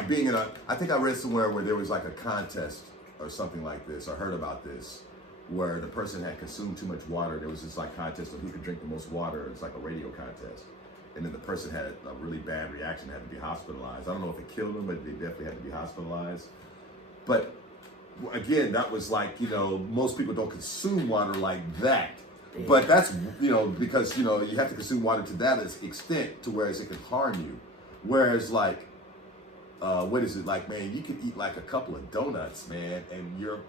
being in a. I think I read somewhere where there was like a contest or something like this, or heard about this, where the person had consumed too much water. There was this like contest of who could drink the most water. It's like a radio contest. And then the person had a really bad reaction, had to be hospitalized. I don't know if it killed them, but they definitely had to be hospitalized. But again, that was like, you know, most people don't consume water like that. Yeah. But that's, you know, because, you know, you have to consume water to that extent to whereas it can harm you. Whereas like, what is it like, man, you can eat like a couple of donuts, man, and your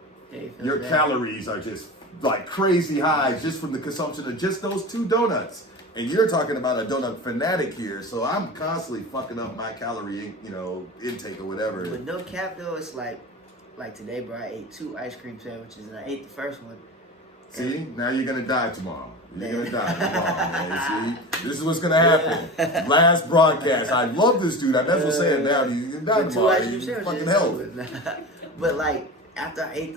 calories are just like crazy high just from the consumption of just those 2 donuts. And you're talking about a donut fanatic here, so I'm constantly fucking up my calorie, you know, intake or whatever. But no cap though, it's like today, bro, I ate 2 ice cream sandwiches and I ate the first one. See, now you're gonna die tomorrow. You're gonna die tomorrow, man. See, this is what's gonna happen. Last broadcast. I love this dude. I'm never saying now you're gonna die tomorrow. You fucking hell. But like after I ate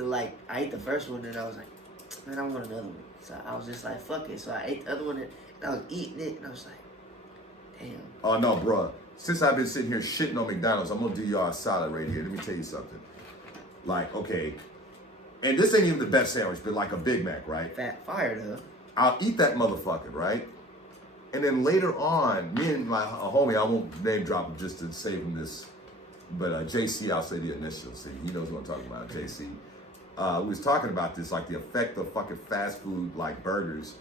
the first one, and I was like, man, I want another one. So I was just like, fuck it. So I ate the other one, and I was eating it, and I was like, damn. Oh no, bro. Since I've been sitting here shitting on McDonald's, I'm gonna do y'all a solid right here. Let me tell you something. Like, okay, and this ain't even the best sandwich, but like a Big Mac, right? Fat fire though. I'll eat that motherfucker, right? And then later on, me and my homie, I won't name drop him just to save him this, but JC, I'll say the initials. See, he knows what I'm talking about, JC. We was talking about this, like the effect of fucking fast food, like burgers,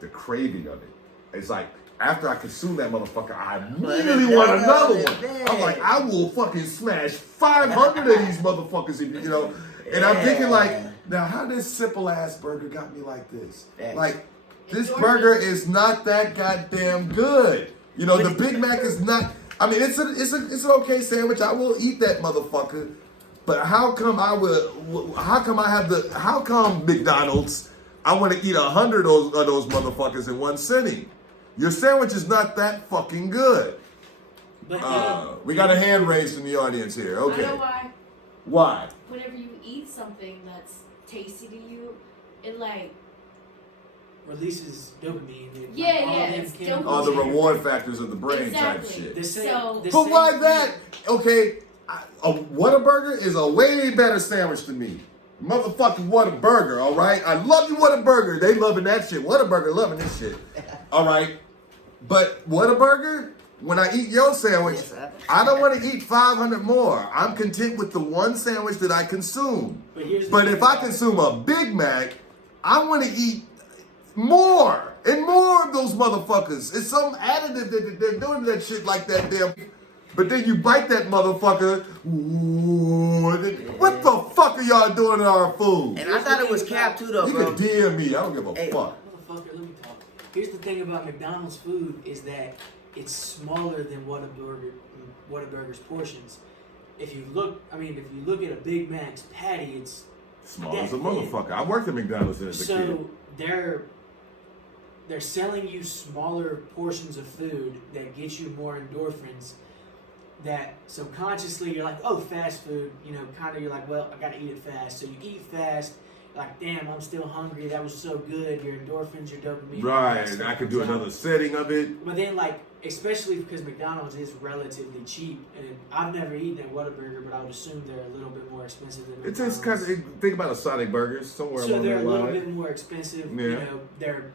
the craving of it. It's like, after I consume that motherfucker, I immediately want another one. I'm like, I will fucking smash 500 of these motherfuckers, you know? And I'm thinking like, now how this simple ass burger got me like this? Like, this burger is not that goddamn good. You know, the Big Mac is not, I mean, it's an okay sandwich. I will eat that motherfucker. But how come McDonald's, I want to eat 100 of those motherfuckers in one sitting? Your sandwich is not that fucking good. But we got a hand raised in the audience here. Okay. I know why. Why? Whenever you eat something that's tasty to you, it like releases dopamine. It's dopamine. Oh, the reward factors of the brain type shit. But why that? Okay, a Whataburger is a way better sandwich to me. Motherfucking Whataburger, all right? I love you, Whataburger. They loving that shit. Whataburger loving this shit. All right? But Whataburger, when I eat your sandwich, I don't want to eat 500 more. I'm content with the one sandwich that I consume. But if I consume a Big Mac, I want to eat more and more of those motherfuckers. It's some additive that they're doing that shit like that damn. But then you bite that motherfucker. Ooh, what the fuck are y'all doing to our food? And I thought it was cap too, though, you bro. can DM me. I don't give a fuck. Motherfucker, let me talk. Here's the thing about McDonald's food is that it's smaller than Whataburger's portions. If you look at a Big Mac's patty, it's small as a motherfucker. I worked at McDonald's as a kid. So they're selling you smaller portions of food that get you more endorphins. That subconsciously you're like, oh, fast food, you know, kind of you're like, well, I gotta eat it fast. So you eat fast, like, damn, I'm still hungry. That was so good. Your endorphins, your dopamine. Right, and I could do another setting of it. But then, like, especially because McDonald's is relatively cheap, and I've never eaten at Whataburger, but I would assume they're a little bit more expensive than McDonald's. It's kind of, think about a Sonic Burgers somewhere so along they're that a little line. bit more expensive. Yeah. You know, they're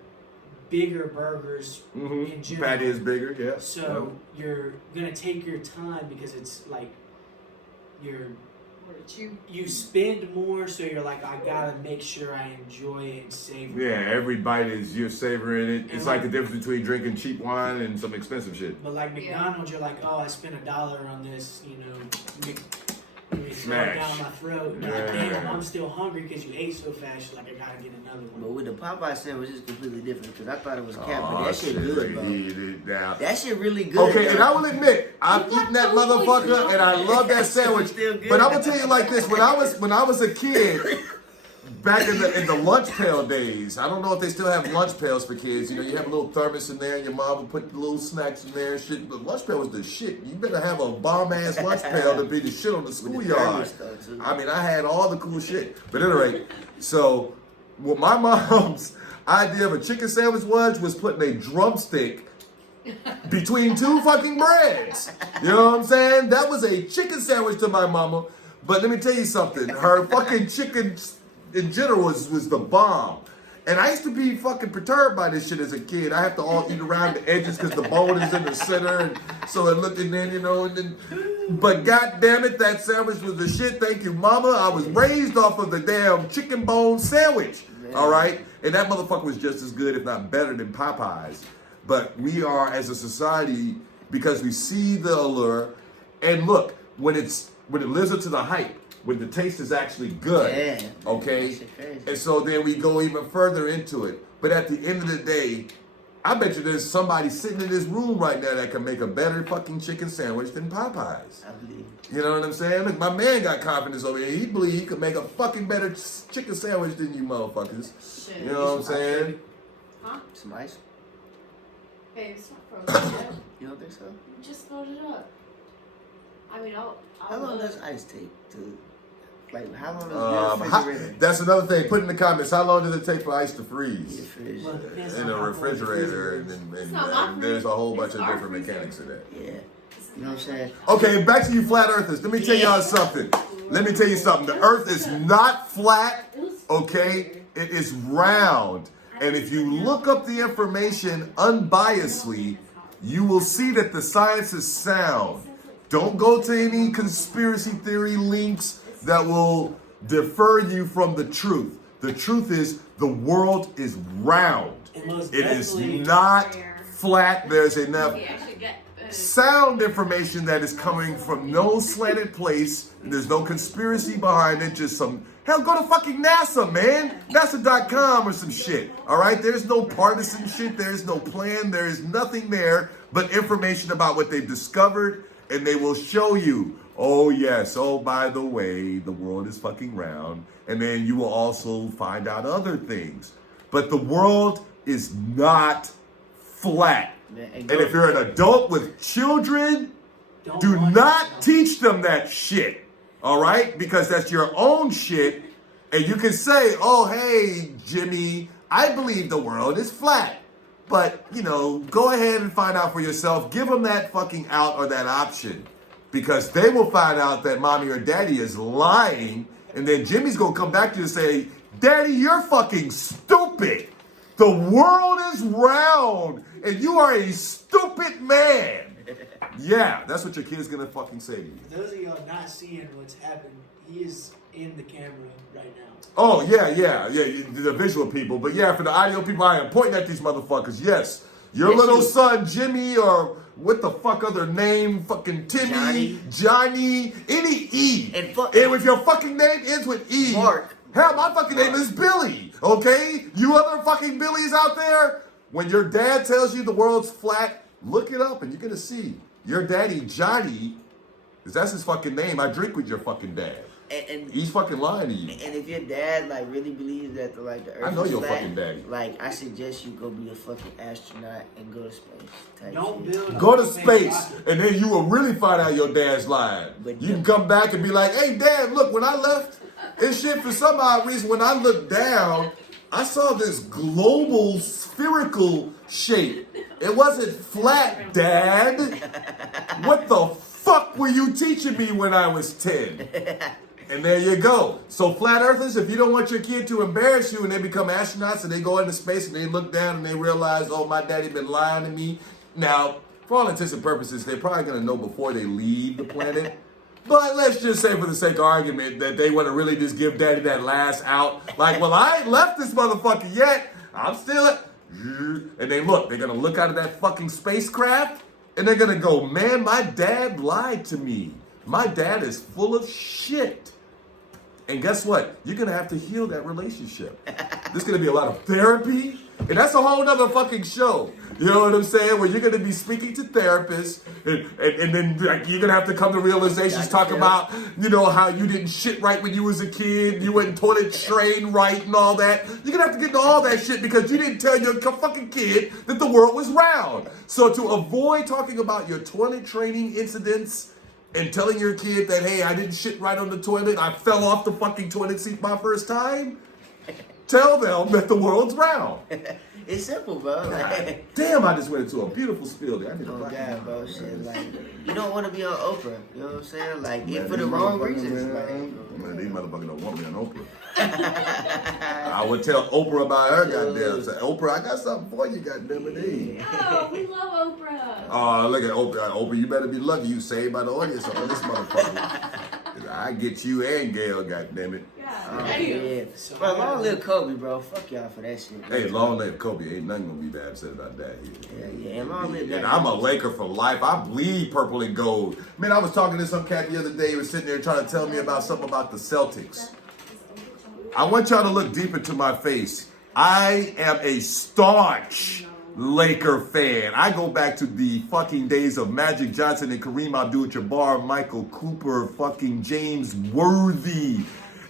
bigger burgers in general. Patty is bigger, yeah. So you're gonna take your time because it's like you spend more, so you're like, I gotta make sure I enjoy it and savor it. Yeah, every bite is you're savoring it. It's like the difference between drinking cheap wine and some expensive shit. But like McDonald's, you're like, oh, I spent $1 on this, you know, Smash down my throat. And you're like, damn, I'm still hungry because you ate so fast. You're like, I gotta get another one. But with the Popeye sandwich, it's completely different because I thought it was cap, but that shit good, bro. That shit really good. Okay, bro. and I will admit, I've eaten that motherfucker and I love that sandwich. But I'm gonna tell you like this: when I was a kid, back in the lunch pail days, I don't know if they still have lunch pails for kids. You know, you have a little thermos in there, and your mom would put the little snacks in there and shit. But lunch pail was the shit. You better have a bomb ass lunch pail to be the shit on the schoolyard. I mean, I had all the cool shit. But at any rate, so what my mom's idea of a chicken sandwich was putting a drumstick between two fucking breads. You know what I'm saying? That was a chicken sandwich to my mama. But let me tell you something. Her fucking chicken in general was the bomb. And I used to be fucking perturbed by this shit as a kid. I have to all eat around the edges because the bone is in the center. And so it looked, and then, you know, and then, but god damn it, that sandwich was the shit. Thank you, mama. I was raised off of the damn chicken bone sandwich. Man. All right? And that motherfucker was just as good, if not better than Popeyes. But we are, as a society, because we see the allure, and look, when it lives up to the hype, when the taste is actually good, okay? And so then we go even further into it. But at the end of the day, I bet you there's somebody sitting in this room right now that can make a better fucking chicken sandwich than Popeyes. I believe. You know what I'm saying? Look, my man got confidence over here. He believe he could make a fucking better chicken sandwich than you motherfuckers. Shit. You know what I'm saying? Huh? Some ice? Babe, it's not frozen yet. You don't think so? You just load it up. I mean, I'll How long load does it. ice take to, like, how long does it refrigerator? That's another thing. Put in the comments, how long does it take for ice to freeze? Well, it depends In on a how cold the refrigerator, freezer is. and there's a whole bunch It's of our different freezer. mechanics in that. Yeah. You know what I'm saying? Okay, back to you flat earthers. Let me tell y'all something. Let me tell you something. The earth is not flat, okay? It is round. And if you look up the information unbiasedly, you will see that the science is sound. Don't go to any conspiracy theory links that will defer you from the truth. The truth is the world is round. It is not flat. There's enough sound information that is coming from no slanted place. There's no conspiracy behind it. Just some, hell, go to fucking NASA, man. NASA.com or some shit. All right? There's no partisan shit. There's no plan. There is nothing there but information about what they've discovered. And they will show you, oh yes, oh by the way, the world is fucking round. And then you will also find out other things. But the world is not flat. And if you're an adult with children, do not teach them that shit. All right? Because that's your own shit. And you can say, oh, hey, Jimmy, I believe the world is flat. But, you know, go ahead and find out for yourself. Give them that fucking out or that option. Because they will find out that mommy or daddy is lying. And then Jimmy's going to come back to you and say, Daddy, you're fucking stupid. The world is round. And you are a stupid man. Yeah, that's what your kid's going to fucking say to you. For those of y'all not seeing what's happened, he is in the camera right now. Oh, yeah, the visual people. But yeah, for the audio people, I am pointing at these motherfuckers. Yes, your little son, Jimmy, or what the fuck other name, fucking Timmy, Johnny, any E. And if your fucking name ends with E, Mark. Hell, my fucking name is Billy, okay? You other fucking Billies out there, when your dad tells you the world's flat, look it up and you're going to see. Your daddy, Johnny, because that's his fucking name. I drink with your fucking dad. And he's fucking lying to you. And if your dad like really believes that the earth I know is your flat, fucking daddy. like I suggest you go be a fucking astronaut and go to space. Don't build Go to space, and then you will really find out your dad's lying. But you can come back and be like, hey, Dad, look, when I left this shit, for some odd reason, when I looked down, I saw this global spherical shape. It wasn't flat, Dad. What the fuck were you teaching me when I was 10? And there you go. So flat earthers, if you don't want your kid to embarrass you and they become astronauts and they go into space and they look down and they realize, oh, my daddy been lying to me. Now, for all intents and purposes, they're probably going to know before they leave the planet. But let's just say for the sake of argument that they want to really just give daddy that last out. Like, well, I ain't left this motherfucker yet. I'm still... And they look, they're going to look out of that fucking spacecraft and they're going to go, man, my dad lied to me. My dad is full of shit. And guess what? You're going to have to heal that relationship. There's going to be a lot of therapy. And that's a whole nother fucking show. You know what I'm saying? Where you're going to be speaking to therapists. And then like, you're going to have to come to realizations, talk about, you know, how you didn't shit right when you was a kid. You wasn't toilet trained right and all that. You're going to have to get into all that shit because you didn't tell your fucking kid that the world was round. So to avoid talking about your toilet training incidents and telling your kid that, hey, I didn't shit right on the toilet, I fell off the fucking toilet seat my first time, tell them that the world's round. It's simple, bro. Like, Damn, I just went into a beautiful spiel there. I need a oh black God, man. bro, shit. Like, you don't want to be on Oprah. You know what I'm saying? Like, Man, for the these wrong motherfuckers, reasons. Man, these motherfuckers don't want me on Oprah. I would tell Oprah about her goddamn. Say, Oprah, I got something for you, goddamn it. Oh, we love Oprah. Oh, look at Oprah. Oprah, you better be lucky you saved by the audience on this motherfucker. I get you and Gail, goddamn it. Yeah. Yeah. Bro, long live Kobe, bro. Fuck y'all for that shit. Hey, long live Kobe. Ain't nothing gonna be bad upset about that here. Yeah, and long live that. And I'm a Laker for life. I bleed purple and gold. Man, I was talking to some cat the other day. He was sitting there trying to tell me about something about the Celtics. I want y'all to look deep into my face. I am a staunch Laker fan. I go back to the fucking days of Magic Johnson and Kareem Abdul-Jabbar, Michael Cooper, fucking James Worthy.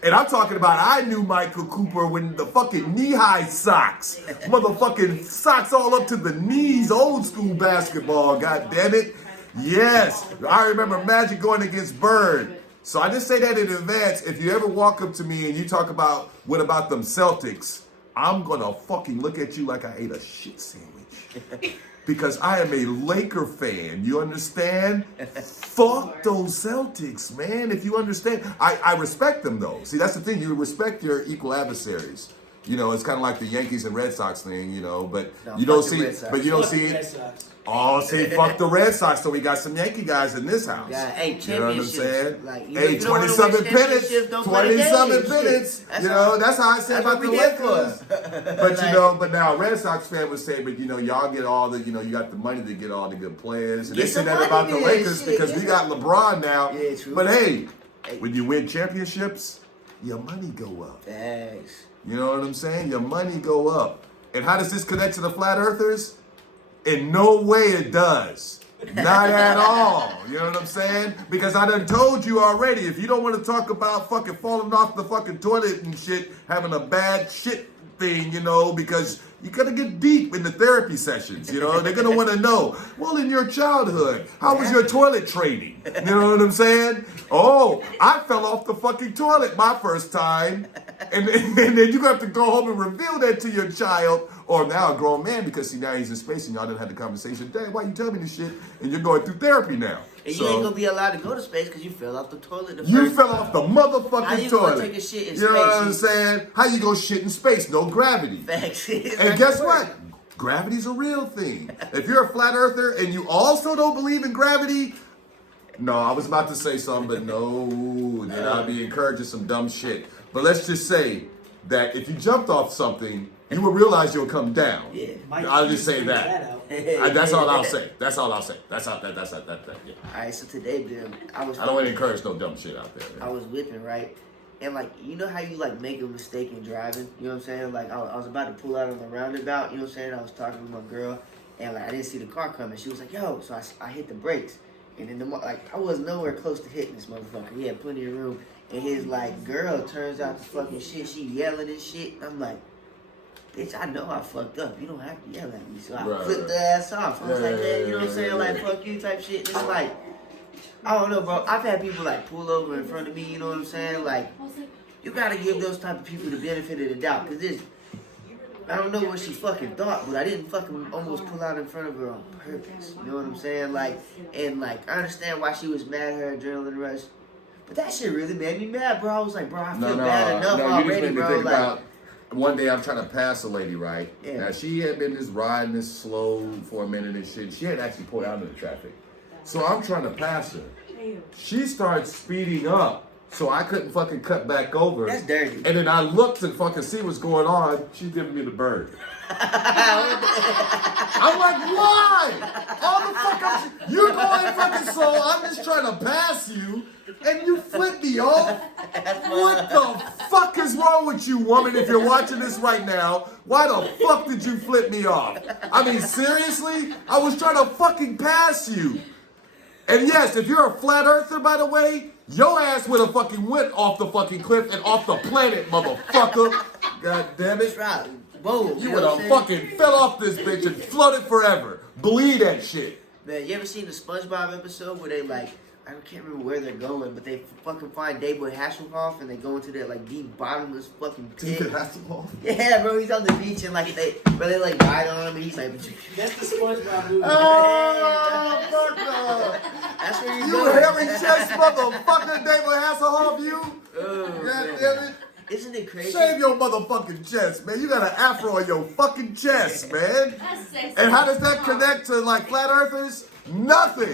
And I'm talking about I knew Michael Cooper when the fucking knee-high socks. Motherfucking socks all up to the knees. Old school basketball, god damn it. Yes, I remember Magic going against Bird. So I just say that in advance. If you ever walk up to me and you talk about what about them Celtics, I'm gonna fucking look at you like I ate a shit sandwich. Because I am a Laker fan. You understand? Fuck those Celtics, man. If you understand. I respect them though. See, that's the thing. You respect your equal adversaries. You know, it's kind of like the Yankees and Red Sox thing, you know, but No, you don't fuck the see Red Sox. but you don't Fuck the see Red it. Sox. Oh, see, fuck the Red Sox. So we got some Yankee guys in this house. Yeah, hey, you know what I'm championships. saying? Like, you Hey, don't wanna 20-something win minutes. championships, don't play the 20-something game. minutes. Shit. You know, that's how I say that's about what the we here for. Lakers. But you know, but now a Red Sox fan would say, but you know, y'all get all the, you know, you got the money to get all the good players. And Get they say some that money about the then, Lakers shit, because get we got LeBron now. Yeah, true. But hey, when you win championships, your money go up. Thanks. You know what I'm saying? Your money go up. And how does this connect to the flat earthers? In no way it does. Not at all. You know what I'm saying? Because I done told you already, if you don't want to talk about fucking falling off the fucking toilet and shit, having a bad shit thing, you know, because you gotta get deep in the therapy sessions, you know? They're gonna want to know, well, in your childhood, how was your toilet training? You know what I'm saying? Oh, I fell off the fucking toilet my first time. And then you're gonna have to go home and reveal that to your child, or now a grown man, because see, now he's in space and y'all didn't have the conversation. Dad, why you tell me this shit? And you're going through therapy now. And you ain't gonna be allowed to go to space because you fell off the toilet. You fell off the motherfucking How you toilet. gonna take a shit in you know what I'm space? saying? How you gonna shit in space? No gravity. Facts. And guess what? Gravity's a real thing. If you're a flat earther and you also don't believe in gravity, no, I was about to say something, but no, then I'd be encouraging some dumb shit. But let's just say that if you jumped off something, you will realize you'll come down. Yeah. I'll just say that. out. That's all I'll say. That's all I'll say. That's that. Yeah. All right, so today, Bill, I I don't want to encourage no dumb shit out there. I Man. was whipping, right? And like, you know how you like make a mistake in driving? You know what I'm saying? Like, I was about to pull out on the roundabout, you know what I'm saying? I was talking to my girl, and like, I didn't see the car coming. She was like, yo, so I hit the brakes. And then, I was nowhere close to hitting this motherfucker. He had plenty of room. And his, like, girl turns out to fucking shit. She yelling and shit. I'm like, bitch, I know I fucked up. You don't have to yell at me. So I flipped the ass off. I was like, man, you know what I'm saying? Like, fuck you type shit. And it's like, I don't know, bro. I've had people, like, pull over in front of me, you know what I'm saying? Like, you gotta give those type of people the benefit of the doubt. Because this, I don't know what she fucking thought, but I didn't fucking almost pull out in front of her on purpose. You know what I'm saying? Like, and, like, I understand why she was mad, her adrenaline rush. But that shit really made me mad, bro. I was like, bro, I feel bad enough you already, just made me bro. think Like, about one day I'm trying to pass a lady, right? Yeah. Now she had been just riding this slow for a minute and shit. She had actually pulled out into the traffic. So I'm trying to pass her. She starts speeding up. So I couldn't fucking cut back over. that's dirty. And then I looked to fucking see what's going on. She's giving me the bird. I'm like, why? All the fuck you're going fucking slow. I'm just trying to pass you, and you flip me off. What the fuck is wrong with you, woman? If you're watching this right now, why the fuck did you flip me off? I mean, seriously? I was trying to fucking pass you. And yes, if you're a flat earther, by the way, your ass would have fucking went off the fucking cliff and off the planet, motherfucker. God damn it. That's right. Boom. You know would what have I'm fucking fell off this bitch and floated forever. Believe that shit. Man, you ever seen the SpongeBob episode where they like, I can't remember where they're going, but they fucking find David Hasselhoff and they go into that like deep bottomless fucking pit. David Hasselhoff? Yeah, bro, he's on the beach and like they like ride on him and he's like, That's the SpongeBob movie. Oh, fuck no. that's where You hairy chest motherfucker, David Hasselhoff, you? Oh, God man. damn it. Isn't it crazy? Shave your motherfucking chest, man. You got an afro on your fucking chest, man. That's sexy. And how does that connect to like flat earthers? Nothing.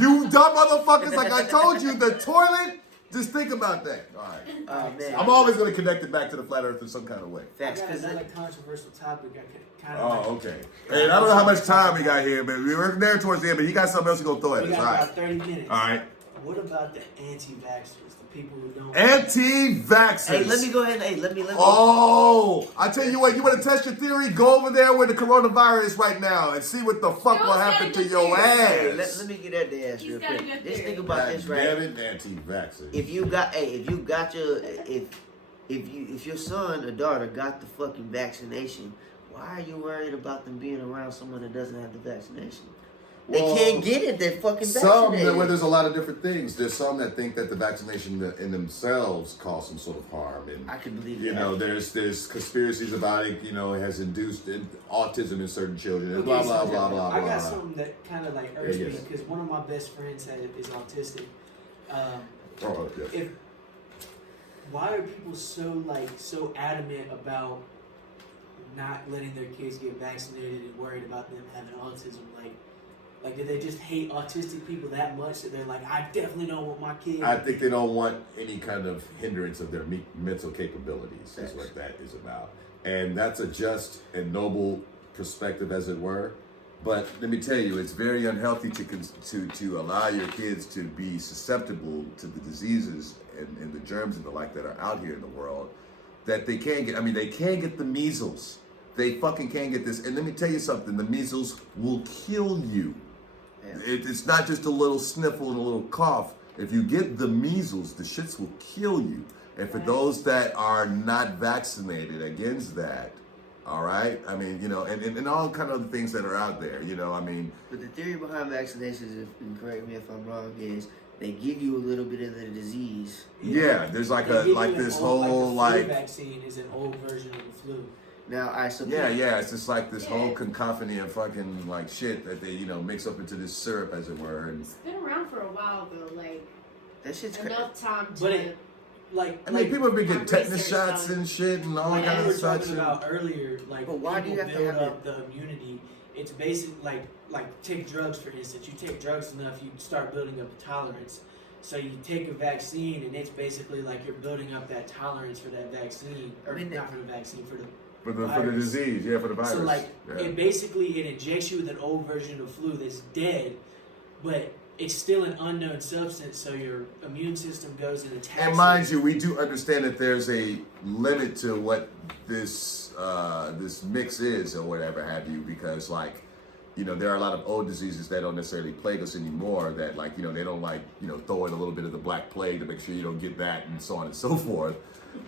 You dumb motherfuckers. Like I told you, the toilet. Just think about that. All right. Oh man. I'm always gonna connect it back to the flat earth in some kind of way. I Facts, got because another controversial topic. I could kind of. Oh, okay. And I don't know how much time we got here, but we were there towards the end. But you got something else to go throw at We us. got All about right. 30 minutes. All right. What about the anti-vaxxers, the people who don't? Anti-vaxxers. hey, let me go ahead and let me. Oh, I tell you what, you want to test your theory? Go over there with the coronavirus right now and see what the fuck will happen to your ass. Hey, let me get that the ass He's real got a quick. good Just theory. think about this, right? Damn it, anti-vaxxers. If you got your if your son or daughter got the fucking vaccination, why are you worried about them being around someone that doesn't have the vaccination? They Well, can't get it. They're fucking Some, vaccinated. well, there's a lot of different things. There's some that think that the vaccination in themselves cause some sort of harm, and I can believe you that. know, there's conspiracies about it. You know, it has induced autism in certain children, and Okay, blah so blah blah blah I got blah. something that kind of like irks Yeah, me yes. because one of my best friends is autistic. Oh, yes. Why are people so adamant about not letting their kids get vaccinated and worried about them having autism? Like, do they just hate autistic people that much that they're like, I definitely don't want my kid? I think they don't want any kind of hindrance of their mental capabilities. Is what that is about, and that's a just and noble perspective, as it were. But let me tell you, it's very unhealthy to allow your kids to be susceptible to the diseases and the germs and the like that are out here in the world that they can't get. I mean, they can't get the measles. They fucking can't get this. And let me tell you something, the measles will kill you. Yeah. It's not just a little sniffle and a little cough. If you get the measles, the shits will kill you. And for those that are not vaccinated against that, all right? I mean, you know, and all kind of the things that are out there, you know, I mean. But the theory behind vaccinations, and correct me if I'm wrong, is they give you a little bit of the disease. Yeah, there's like They give you this an whole old, the like. flu vaccine is an old version of the flu. Now, I Yeah, it's just like this Yeah. whole cacophony of fucking like shit that they, you know, mix up into this syrup, as it were. And It's been around for a while though, like that shit's crazy. enough time to. But it, I mean, people have been getting research tetanus shots on- and shit and all like kind we of were such. talking about earlier, like But why do you people have to build have up the immunity. It's basic, like take drugs for instance. You take drugs enough, you start building up a tolerance. So you take a vaccine, and it's basically like you're building up that tolerance for that vaccine, or I mean, not for the vaccine, for the For the virus. disease, yeah, for the virus. So like yeah. it injects you with an old version of flu that's dead, but it's still an unknown substance. So your immune system goes and attacks. And mind you, we do understand that there's a limit to what this this mix is or whatever have you, because like, you know, there are a lot of old diseases that don't necessarily plague us anymore. That like, you know, they don't like, you know, throw in a little bit of the black plague to make sure you don't get that and so on and so forth.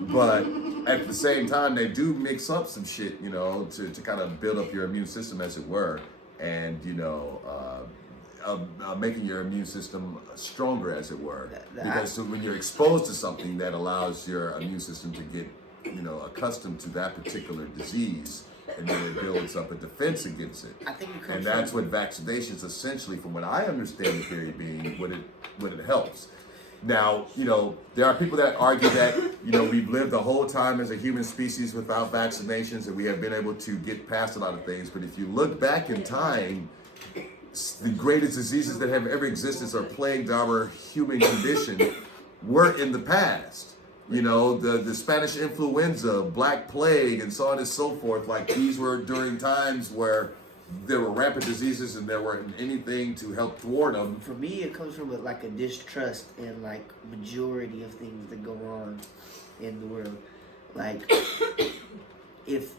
But at the same time, they do mix up some shit, you know, to kind of build up your immune system, as it were, and you know, making your immune system stronger, as it were. Because so when you're exposed to something that allows your immune system to get, you know, accustomed to that particular disease, and then it builds up a defense against it. I think it comes And that's what vaccinations essentially, from what I understand the theory being, what it helps. Now, you know, there are people that argue that, you know, we've lived the whole time as a human species without vaccinations and we have been able to get past a lot of things. But if you look back in time, the greatest diseases that have ever existed or plagued our human condition were in the past. You know, the Spanish influenza, Black Plague, and so on and so forth. Like, these were during times where there were rampant diseases and there weren't anything to help thwart them. For me, it comes from like a distrust in like majority of things that go on in the world. Like, if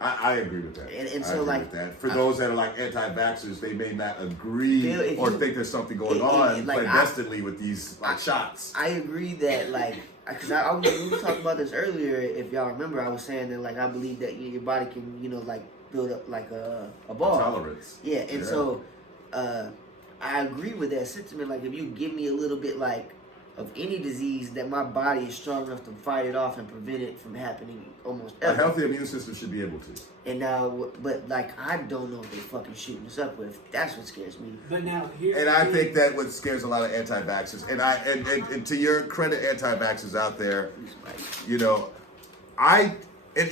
I agree with that. And so, I agree like, with that. For those that are like anti-vaxxers, they may not agree Bill, or think there's something going on like, clandestinely with these like shots. I agree that like, because we were talking about this earlier. If y'all remember, I was saying that like I believe that your body can, you know, like build up like a ball Tolerance. Yeah, and so I agree with that sentiment. Like, if you give me a little bit, like, of any disease, that my body is strong enough to fight it off and prevent it from happening almost A ever. healthy immune system should be able to. And now, but like, I don't know what they fucking shooting us up with. That's what scares me. But now here, And I think that what scares a lot of anti-vaxxers, and to your credit, anti-vaxxers out there, you know, and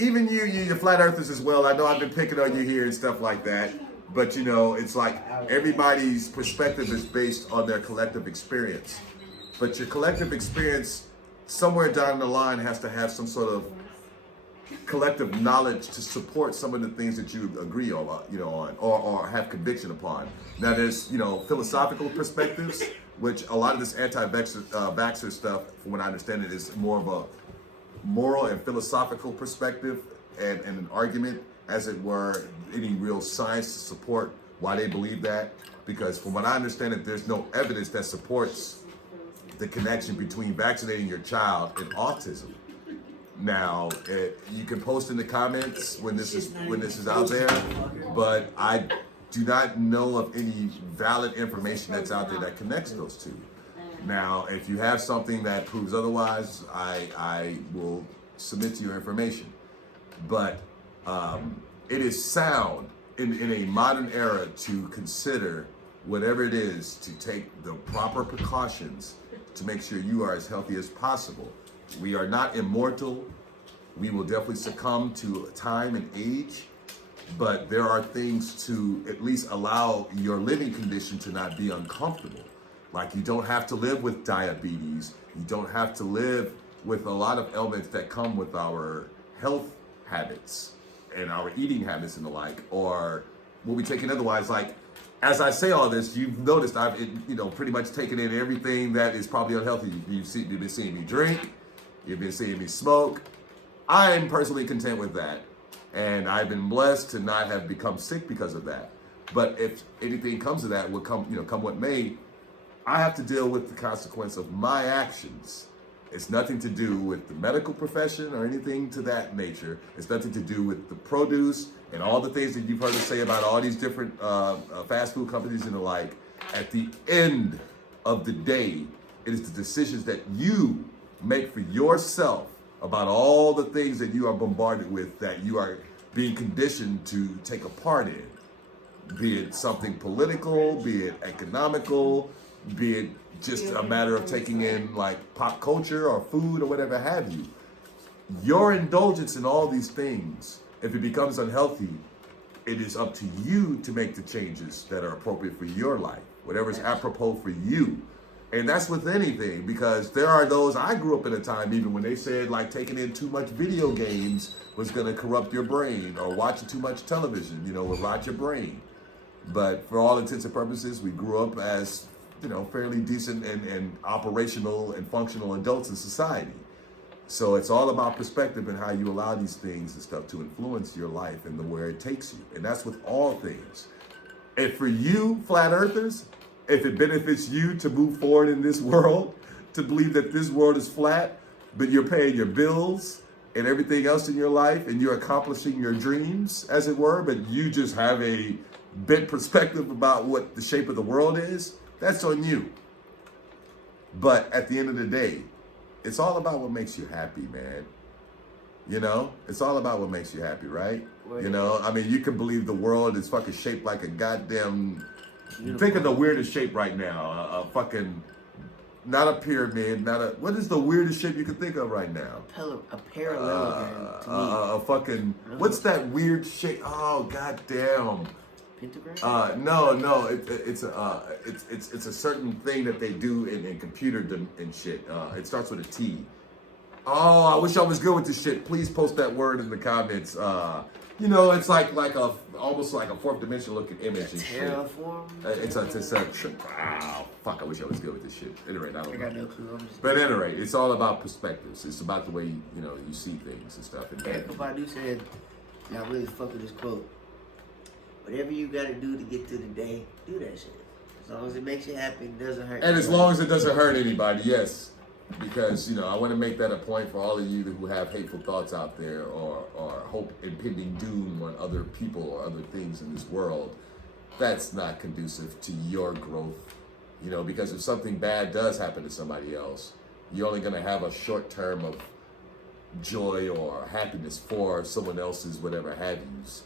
even you flat earthers as well. I know I've been picking on you here and stuff like that, but you know, it's like everybody's perspective is based on their collective experience. But your collective experience, somewhere down the line, has to have some sort of collective knowledge to support some of the things that you agree on, you know, or have conviction upon. Now, there's, you know, philosophical perspectives, which a lot of this anti-vaxxer stuff, from what I understand it, is more of a moral and philosophical perspective and an argument, as it were, any real science to support why they believe that. Because from what I understand it, there's no evidence that supports the connection between vaccinating your child and autism. Now, you can post in the comments when this is out there, but I do not know of any valid information that's out there that connects those two. Now, if you have something that proves otherwise, I will submit to your information. But it is sound in a modern era to consider whatever it is to take the proper precautions to make sure you are as healthy as possible. We are not immortal. We will definitely succumb to time and age, but there are things to at least allow your living condition to not be uncomfortable. Like, you don't have to live with diabetes. You don't have to live with a lot of elements that come with our health habits and our eating habits and the like, or what we take in otherwise. Like, as I say all this, you've noticed I've, you know, pretty much taken in everything that is probably unhealthy. You've been seeing me drink. You've been seeing me smoke. I'm personally content with that. And I've been blessed to not have become sick because of that. But if anything comes of that, will come, you know, come what may, I have to deal with the consequence of my actions. It's nothing to do with the medical profession or anything to that nature. It's nothing to do with the produce and all the things that you've heard us say about all these different fast food companies and the like. At the end of the day, it is the decisions that you make for yourself about all the things that you are bombarded with, that you are being conditioned to take a part in. Be it something political, be it economical, be it just a matter of taking in like pop culture or food or whatever have you. Your indulgence in all these things, if it becomes unhealthy, it is up to you to make the changes that are appropriate for your life, whatever is apropos for you. And that's with anything, because there are those, I grew up in a time even when they said like taking in too much video games was gonna corrupt your brain, or watching too much television, you know, will rot your brain. But for all intents and purposes, we grew up as, you know, fairly decent and operational and functional adults in society. So it's all about perspective and how you allow these things and stuff to influence your life and where it takes you. And that's with all things. And for you, flat earthers, if it benefits you to move forward in this world, to believe that this world is flat, but you're paying your bills and everything else in your life, and you're accomplishing your dreams, as it were, but you just have a bent perspective about what the shape of the world is, that's on you. But at the end of the day, it's all about what makes you happy, man. You know, it's all about what makes you happy, right? You know, I mean, you can believe the world is fucking shaped like a goddamn, think of the weirdest shape right now, a fucking, not a pyramid, not a, what is the weirdest shape you can think of right now? A parallelogram to me. A fucking, what's that weird shape? Oh, goddamn. Pentagram? No, it's a certain thing that they do in computer and shit. It starts with a T. Oh, I wish I was good with this shit. Please post that word in the comments. You know, it's like a almost like a fourth dimension looking image and shit. Terraform? It's a wow. Fuck, I wish I was good with this shit. At any rate, I don't know. got no clue. But at any rate, it's all about perspectives. It's about the way you know you see things and stuff. And Erykah Badu said, and I really fuck with this quote, whatever you gotta do to get through the day, do that shit. As long as it makes you happy, it doesn't hurt. And as long as it doesn't hurt anybody, yes. Because, you know, I want to make that a point for all of you who have hateful thoughts out there or hope impending doom on other people or other things in this world. that's not conducive to your growth. You know, because if something bad does happen to somebody else, you're only going to have a short term of joy or happiness for someone else's whatever have yous.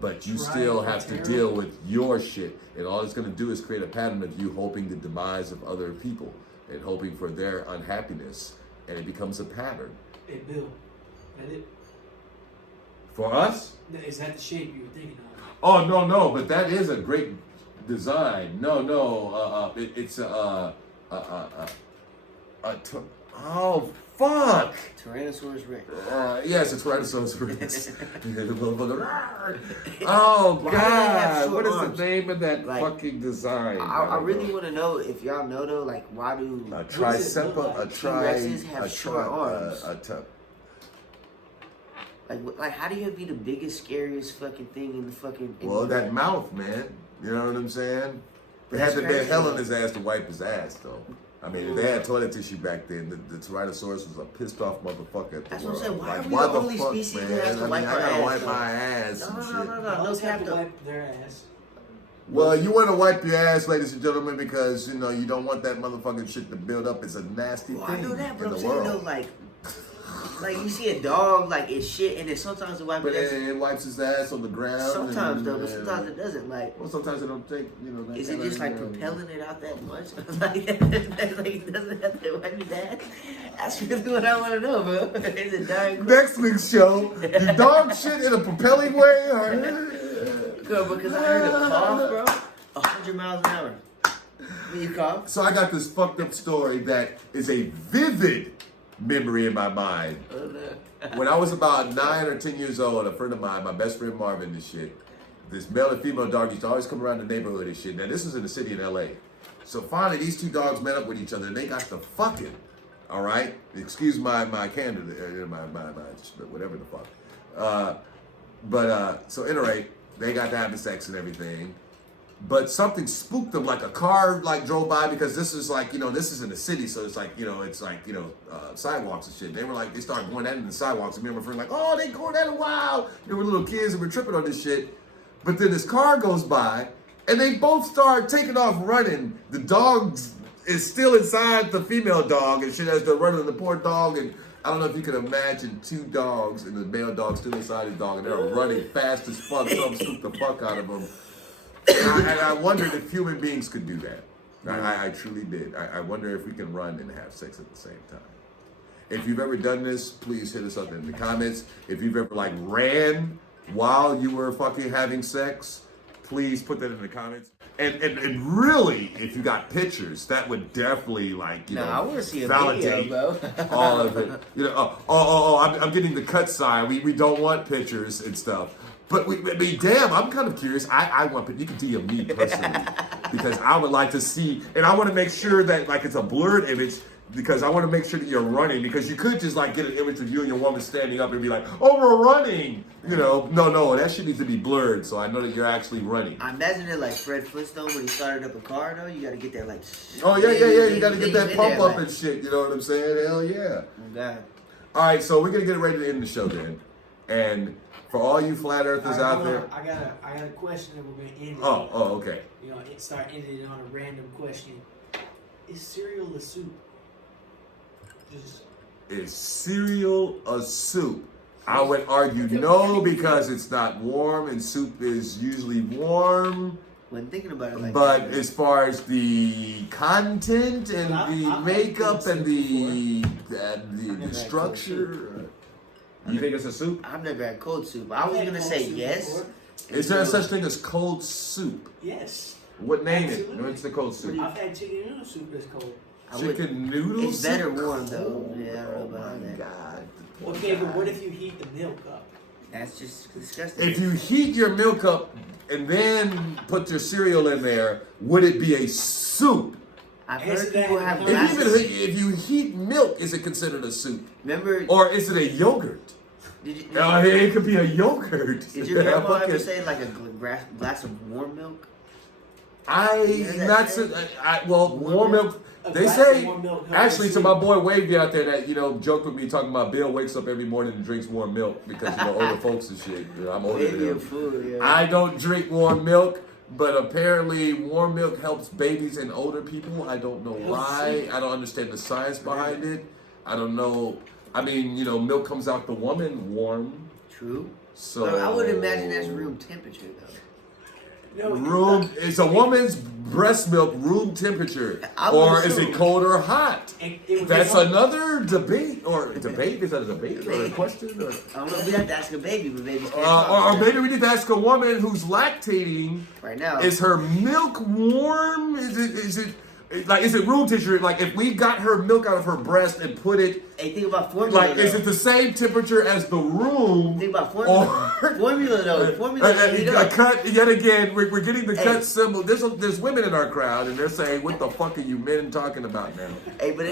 But you still have to deal with your shit. And all it's going to do is create a pattern of you hoping the demise of other people and hoping for their unhappiness. And it becomes a pattern. Hey, Bill, that it? For us? Is that the shape you were thinking of? Oh, no, but that is a great design. It's oh, fuck. Tyrannosaurus Rex. Yes, it's Tyrannosaurus Rex. Oh, God. What is the name of that fucking design? I really want to know if y'all know, though, like, why do a tricepa, T-Rexes have short arms? Like, how do you be the biggest, scariest fucking thing in the fucking... Well, that mouth, man. You know what I'm saying? They had to bend hell on his ass to wipe his ass, though. I mean, if they had toilet tissue back then, the Tyrannosaurus was a pissed off motherfucker at the That's world. what I'm saying. Why Like, are we the only species that has to wipe our I gotta ass? wipe my ass and shit. No, Dogs have cap to though. wipe their ass. Well, you want to wipe your ass, ladies and gentlemen, because, you know, you don't want that motherfucking shit to build up. It's a nasty Well, thing I know that, but in I'm the saying, world. though, like you see a dog, like, it's shit, and then sometimes it wipes But its ass. it wipes his ass on the ground. Sometimes, though, but sometimes it doesn't. Like, Well, sometimes it don't take, you know. That is it kinda, just like you know, propelling it out that much? like it doesn't have to wipe his ass? That's really what I want to know, bro. Is it dying? Next week's show, the dog shit in a propelling way. Girl, because I heard a cough, bro. 100 miles an hour. When you cough? So I got this fucked up story that is a vivid memory in my mind. Oh, no. When I was about 9 or 10 years old, a friend of mine, my best friend Marvin, this shit, this male and female dog used to always come around the neighborhood and shit. Now this was in the city in LA. So finally these two dogs met up with each other and they got to fucking, all right? Excuse my candidate, my whatever the fuck. So at any rate, they got to have the sex and everything. But something spooked them, like a car like drove by, because this is like, you know, this is in the city, so it's like, you know, sidewalks and shit. They were like, they started going at it in the sidewalks, and me and my friend like, oh, they going at it, wow. They were little kids and we're tripping on this shit. But then this car goes by, and they both start taking off running. The dog is still inside the female dog and shit as they're running, the poor dog, and I don't know if you can imagine two dogs and the male dog still inside the dog, and they're running fast as fuck, something scooped the fuck out of them. And I wondered if human beings could do that. I truly did. I wonder if we can run and have sex at the same time. If you've ever done this, please hit us up in the comments. If you've ever like ran while you were fucking having sex, please put that in the comments. And really, if you got pictures, that would definitely like, you know, I want to see a validate video, bro. all of it. You know, I'm getting the cut sign. We don't want pictures and stuff. But I mean, damn, I'm kind of curious. I want, you can DM me personally because I would like to see, and I want to make sure that like it's a blurred image because I want to make sure that you're running, because you could just like get an image of you and your woman standing up and be like, oh, we're running. You know, no, that shit needs to be blurred so I know that you're actually running. I imagine it like Fred Flintstone when he started up a car, though. You got to get that like. Oh yeah. You got to get that pump up like, and shit. You know what I'm saying? Hell yeah. Oh God. All right, so we're gonna get ready to end the show then, and for all you flat earthers Right, out there. I got a question that we're gonna end. Oh, okay. You know, start ending it on a random question. Is cereal a soup? Is cereal a soup? I would argue no, because it's not warm, and soup is usually warm. When thinking about it like But that, as far as the content and the makeup and the structure, you think it's a soup? I've never had cold soup. I was gonna say yes. Is there such thing as cold soup? Yes. What name Absolutely. it? What's the cold soup? I've had chicken noodle soup that's cold. Chicken noodle It's soup? better warm though. Yeah, I don't know Oh about my that. God. Okay, but what if you heat the milk up? That's just disgusting. If you heat your milk up and then put your cereal in there, would it be a soup? I've Answer heard that people in have the comments. glasses. If you heat milk, is it considered a soup? Remember? Or is it a yogurt? Did you, It could be a yogurt. did your grandma ever say like a glass of warm milk? Warm milk. They glass say, of warm milk helps actually, you to sleep. my boy Wavy out there that, you know, joked with me talking about Bill wakes up every morning and drinks warm milk because, you know, older folks and shit. You know, I'm older than Maybe a him. food, yeah. I don't drink warm milk, but apparently warm milk helps babies and older people. I don't know why. I don't understand the science behind it. I don't know. I mean, you know, milk comes out the woman warm. True. So But I would imagine that's room temperature though. Room is a woman's breast milk room temperature, I would or is assume. it cold or hot? It That's another debate, or debate. Is that a debate or a question? Or, I don't know if we have to ask a baby, but babies can't talk. or maybe we need to ask a woman who's lactating. Right now. Is her milk warm? Is it room temperature? Like if we got her milk out of her breast and put it, Hey, think about formula. like is it the same temperature as the room? Think about formula. Or Formula though. Formula. a cut yet again. We're getting the Hey. cut symbol. There's women in our crowd, and they're saying, "What the fuck are you men talking about now?" Hey, but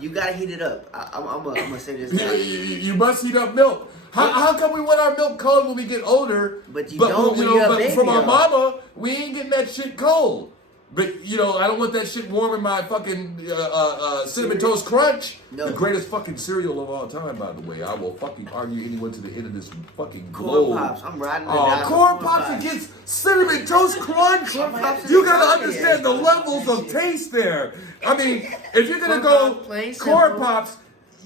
you gotta heat it up. I'm gonna say this now. You must heat up milk. How come we want our milk cold when we get older? But you don't when you're a baby, from our though. mama, we ain't getting that shit cold. But you know, I don't want that shit warm in my fucking cinnamon toast crunch. No. The greatest fucking cereal of all time, by the way. I will fucking argue anyone to the end of this fucking Corn globe. pops. I'm riding the Oh, dive with corn pops against cinnamon toast crunch. Corn pops You is gotta good. understand the levels of taste there. I mean, if you're gonna go Corn pop, plain corn simple. pops,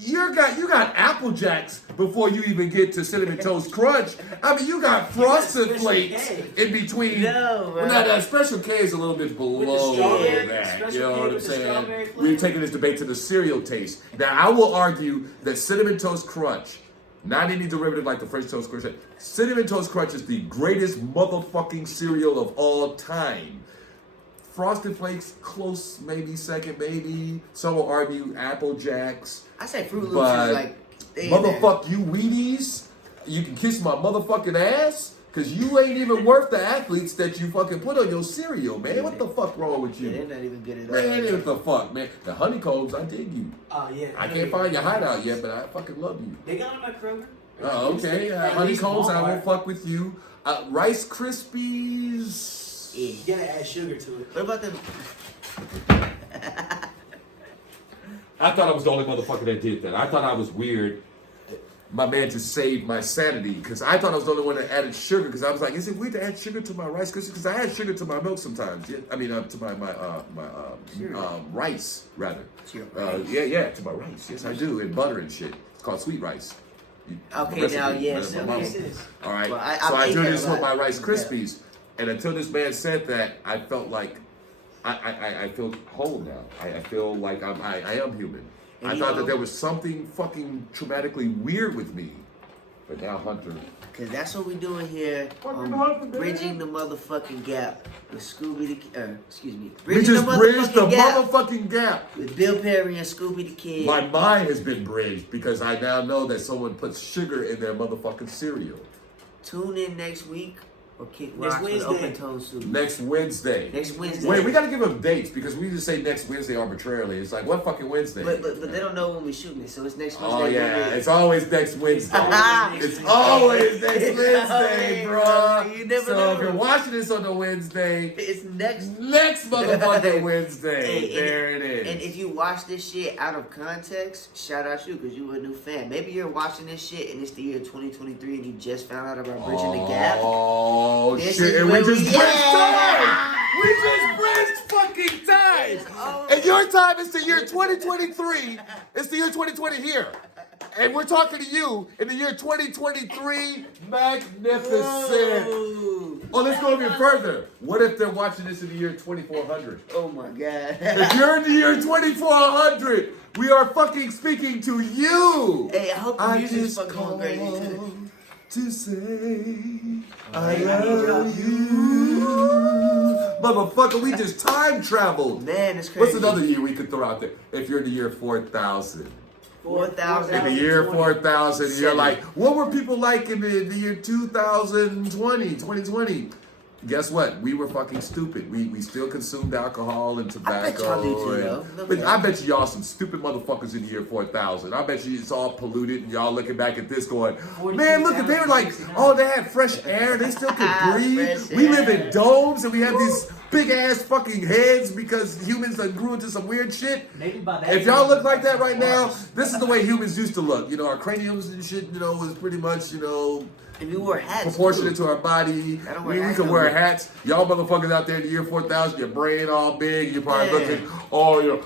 you got Apple Jacks before you even get to cinnamon toast crunch. I mean, you got frosted Special flakes K. in between. No, Well, man. now that special K is a little bit below strawberry, that. Special You know K what I'm with the strawberry saying? flavor. We're taking this debate to the cereal taste. Now, I will argue that cinnamon toast crunch, not any derivative like the French toast crunch, cinnamon toast crunch is the greatest motherfucking cereal of all time. Frosted Flakes, close, maybe second, maybe. Some will argue Apple Jacks. I say Fruit Loops But is like they in there. motherfuck you Wheaties, you can kiss my motherfucking ass, cause you ain't even worth the athletes that you fucking put on your cereal, man. What the fuck wrong with Yeah, you? they're not even good at Man, that. what the fuck, man? The honeycombs, I dig you. Oh yeah. I can't find your hideout yet, but I fucking love you. They got them at Kroger. Oh, okay. At least Honeycombs, I Walmart. won't fuck with you. Rice Krispies. Yeah. You gotta add sugar to it. What about them? I thought I was the only motherfucker that did that. I thought I was weird. My man just saved my sanity because I thought I was the only one that added sugar because I was like, is it weird to add sugar to my rice? Because I add sugar to my milk sometimes. Yeah, I mean, to my rice rather. To your rice? Yeah, to my rice. Yes, I do, and butter and shit. It's called sweet rice. Okay, Recipe, now yes, my mama. okay. All right, Well, I so I ate do that this a with lot. my Rice Yeah. Krispies, and until this man said that, I felt like I feel whole now. I feel like I am human. And I you thought know- that there was something fucking traumatically weird with me, but now Hunter. Cause that's what we doing here. Bridging the motherfucking gap with excuse me. We Bridging just bridged the gap motherfucking gap. with Bill Perry and ScoobyDaKid. My mind has been bridged because I now know that someone puts sugar in their motherfucking cereal. Tune in next week or kick Next rocks with Wednesday. open toe soup. Next Wednesday. Next Wednesday. Wait, we gotta give them dates because we just say next Wednesday arbitrarily. It's like, what fucking Wednesday? But they don't know when we shooting it, so it's next Wednesday. Oh yeah, when we- it's always next Wednesday. always It's next always next It's Wednesday, always, bro. bro. You never So know. if you're watching this on the Wednesday, It's next. next motherfucking Wednesday, Hey, there it is. And if you watch this shit out of context, shout out you because you a new fan. Maybe you're watching this shit and it's the year 2023 and you just found out about Bridging the Gap. Oh This shit! is And we where just we bridged at. time. We just bridged fucking time. Oh. And your time is the year 2023. It's the year 2020 here. And we're talking to you in the year 2023. Magnificent. Ooh. Oh, let's go even further. What if they're watching this in the year 2400? Oh my god. If you're in the year 2400, we are fucking speaking to you. Hey, I hope the I music's just fucking going crazy too. called to say I Hey, I need y'all. love you. Motherfucker, we just time traveled. Man, it's crazy. What's another year we could throw out there? If you're in the year 4000. 4,000. In the year 4000, you're Seven. like, what were people like in the year 2020? Guess what? We were fucking stupid. We still consumed alcohol and tobacco. y'all do too, and- though. No but cap. I bet y'all some stupid motherfuckers in the year 4000. I bet you it's all polluted and y'all looking back at this going, man, look at they were like, oh, they had fresh air. They still could breathe. Fresh We live air. in domes and we have these big ass fucking heads because humans that grew into some weird shit. Maybe by that If y'all time, look like that right now, Mars. this is the way humans used to look. You know, our craniums and shit, you know, was pretty much, you know, And we wore hats. proportionate too. to our body. I don't We wear hats can no wear more. hats. Y'all motherfuckers out there in the year 4000, your brain all big. You're probably Yeah. looking,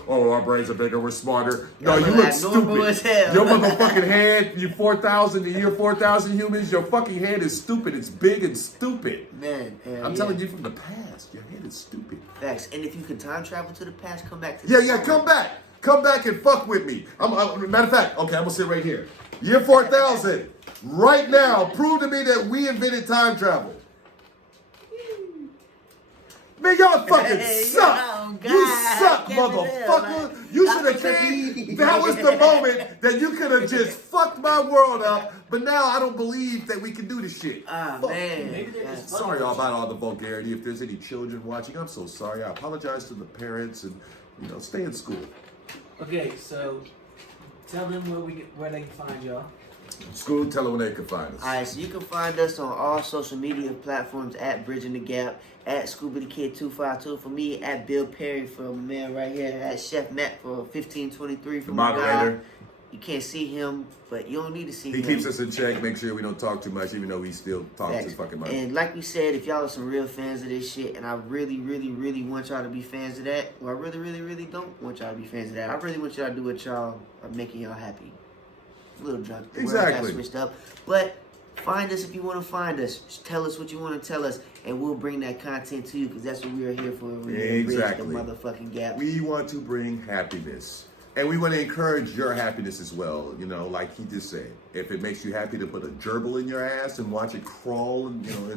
our brains are bigger, we're smarter. No, Y'all you look look abnormal as stupid. hell. Your motherfucking head, you 4000, the year 4000 humans, your fucking head is stupid. It's big and stupid. Man, I'm telling you from the past, your head is stupid. Facts. And if you could time travel to the past, come back to Yeah, the yeah, time. come back. Come back and fuck with me. Matter of fact, okay, I'm gonna sit right here. Year 4000, right now, prove to me that we invented time travel. Man, y'all fucking Hey, suck. yo, You God, suck, I can't believe motherfucker. it, You man. should have came. That was the moment that you could have just fucked my world up. But now I don't believe that we can do this shit. Ah, Fuck man. Maybe they're That's- just Sorry about all the vulgarity. If there's any children watching, I'm so sorry. I apologize to the parents and, you know, stay in school. Okay, so tell them where they can find y'all. School, tell them where they can find us. Alright, so you can find us on all social media platforms at Bridging the Gap, at ScoobyDaKid252 for me, at Bill Perry for my man right here, at Chef Matt for 1523 for The my guy. moderator. You can't see him, but you don't need to see He him. keeps us in check, make sure we don't talk too much, even though we still talk Facts. to fucking much. And like we said, if y'all are some real fans of this shit, and I really, really, really want y'all to be fans of that, or I really, really, really don't want y'all to be fans of that, I really want y'all to do what y'all are making y'all happy. A little drunk. The word got Exactly. switched up. But find us if you want to find us. Just tell us what you want to tell us, and we'll bring that content to you, because that's what we are here for. We're here to bridge Exactly. the motherfucking gap. We want to bring happiness. And we want to encourage your happiness as well. You know, like he just said, if it makes you happy to put a gerbil in your ass and watch it crawl, and you know,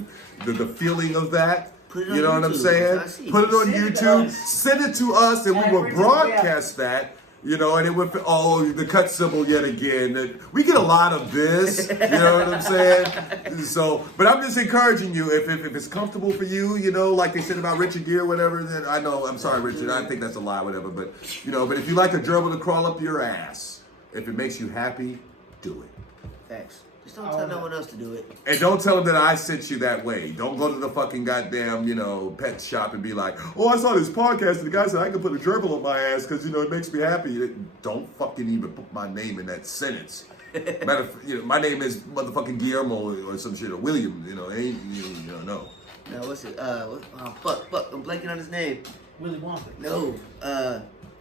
and the feeling of that, Put it on you know what I'm YouTube. saying? I see. Put it on Send it to YouTube, us. send it to us, and we At will Bridging the Gap. broadcast that. You know, and it would, the cut symbol yet again. We get a lot of this, you know what I'm saying? So, but I'm just encouraging you, if it's comfortable for you, you know, like they said about Richard Gere, whatever, then I know, I'm sorry, Richard, I think that's a lie, whatever, but, you know, but if you like a gerbil to crawl up your ass, if it makes you happy, do it. Facts. Just don't tell no one else to do it. And don't tell them that I sent you that way. Don't go to the fucking goddamn, you know, pet shop and be like, oh, I saw this podcast and the guy said I can put a gerbil on my ass because, you know, it makes me happy. Don't fucking even put my name in that sentence. Matter of, you know, my name is motherfucking Guillermo or some shit, or William, you know, ain't, you know, no. No, what's it? Fuck. I'm blanking on his name. Willy Wonka. No,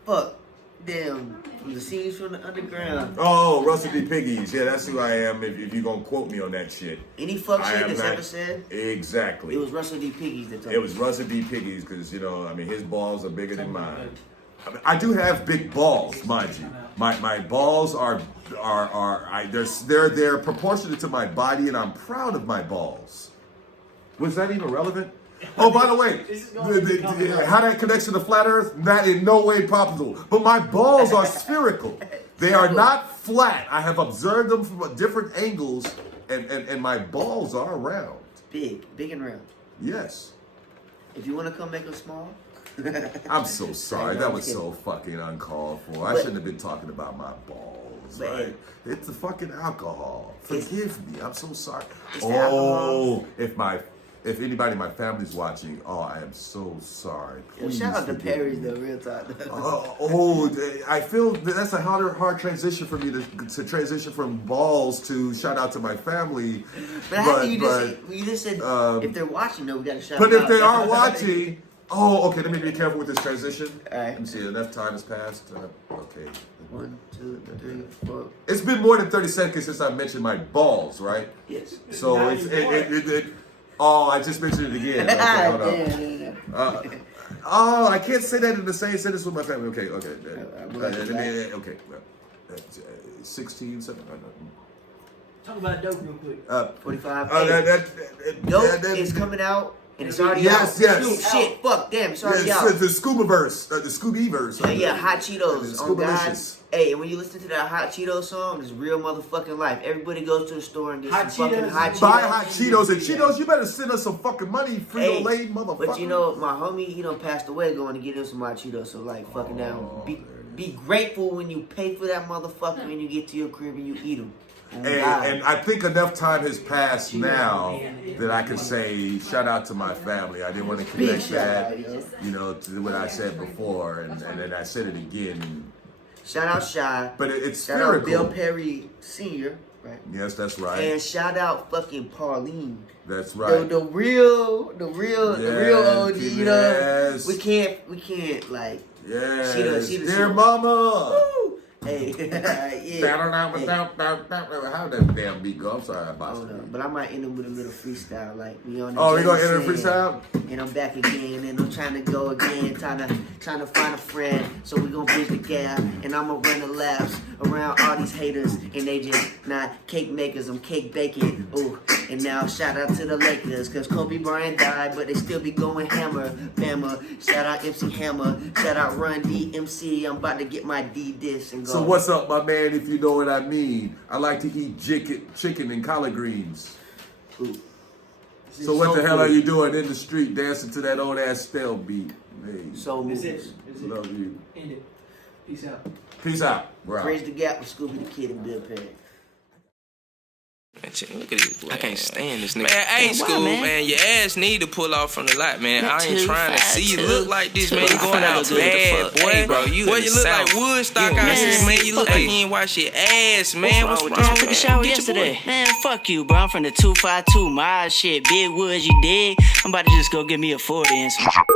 fuck. Damn, from the scenes from the underground. Oh, Russell D. Piggies. Yeah, that's who I am if you're going to quote me on that shit. Any fuck I shit am that's not- ever said, Exactly. it was Russell D. Piggies that told It me. was Russell D. Piggies because, you know, I mean, his balls are bigger than mine. I mean, I do have big balls, mind you. My balls they're proportionate to my body, and I'm proud of my balls. Was that even relevant? Oh, by the way, This is going to become a- how that connects to the flat Earth? Not in no way possible. But my balls are spherical. They are not flat. I have observed them from different angles, and my balls are round. Big and round. Yes. If you want to come make them small, I'm so sorry. No, That I'm was kidding. so fucking uncalled for. I But- shouldn't have been talking about my balls, But- right? It's the fucking alcohol. Forgive me. I'm so sorry. It's the alcohol. If anybody in my family's watching, I am so sorry. yo, Please shout out to forgive Perry's me. though, real talk. I feel that's a hard transition for me to transition from balls to shout out to my family. But how do you just said if they're watching though, we gotta shout But them if they out. are watching, okay, let me be careful with this transition. All right. Let me see, enough time has passed. Okay. 1, 2, 3, 4. It's been more than 30 seconds since I mentioned my balls, right? Yes. So Now it's, you I just mentioned it again. Okay, hold on. Damn. I can't say that in the same sentence with my family. Okay. Okay. 16, 17. Talk about dope real quick. 45. Dope Dope is coming out, and it's already Yes, out. yes. Dude, shit, fuck, damn, it's already It's out. the Scoobyverse, the Scoobyverse. Yeah, Hot Cheetos. It's On God. Scoobalicious. Hey, and when you listen to that Hot Cheetos song, it's real motherfucking life. Everybody goes to the store and gets Hot some fucking Cheetos. Hot Cheetos. Buy Hot Cheetos, and Cheetos, you better send us some fucking money, Hey, Frito-Lay, motherfucker. but you know, my homie, he done passed away going to get him some Hot Cheetos. So like, fucking down. Be grateful when you pay for that motherfucker and you get to your crib and you eat them. And I think enough time has passed now that I can say shout out to my family. I didn't want to connect that, to what I said before, and then I said it again. Shout out Shy. But it's shout spherical. out Bill Perry Sr., right? Yes, that's right. And shout out fucking Pauline. That's right. The real OG. Yes. We can't like. Yes. She Dear mama. Woo! Hey, yeah. How that damn beat go? I'm sorry about that. But I might end up with a little freestyle, like we on. Oh, we gonna enter the freestyle? And I'm back again, and I'm trying to go again, trying to find a friend. So we gonna bridge the gap, and I'ma run the laps around all these haters, and they just not cake makers. I'm cake baking. Ooh, and now shout out to the Lakers, cause Kobe Bryant died, but they still be going hammer, Bama. Shout out MC Hammer, shout out Run DMC. I'm about to get my D disc and go. So what's up, my man? If you know what I mean, I like to eat chicken and collard greens. Ooh. So what the hell are you doing in the street dancing to that old ass spell beat? Hey, So That's it. love you. End it. Peace out. Peace out. Bro. Bridge the gap with ScoobyDaKid and Bill Perry. Man, look at this. I can't stand this nigga. Man, hey, Why, Scoob, man, your ass need to pull off from the lot, man. I ain't trying to see you look like this, man. You going out bad, boy. Hey, bro, you you look like Woodstock out here, man. You look like you ain't wash your ass, man. What's wrong with I took you, a shower man? yesterday. Man, fuck you, bro. I'm from the 252 mile shit. Big Woods, you dig? I'm about to just go get me a 40 and some hot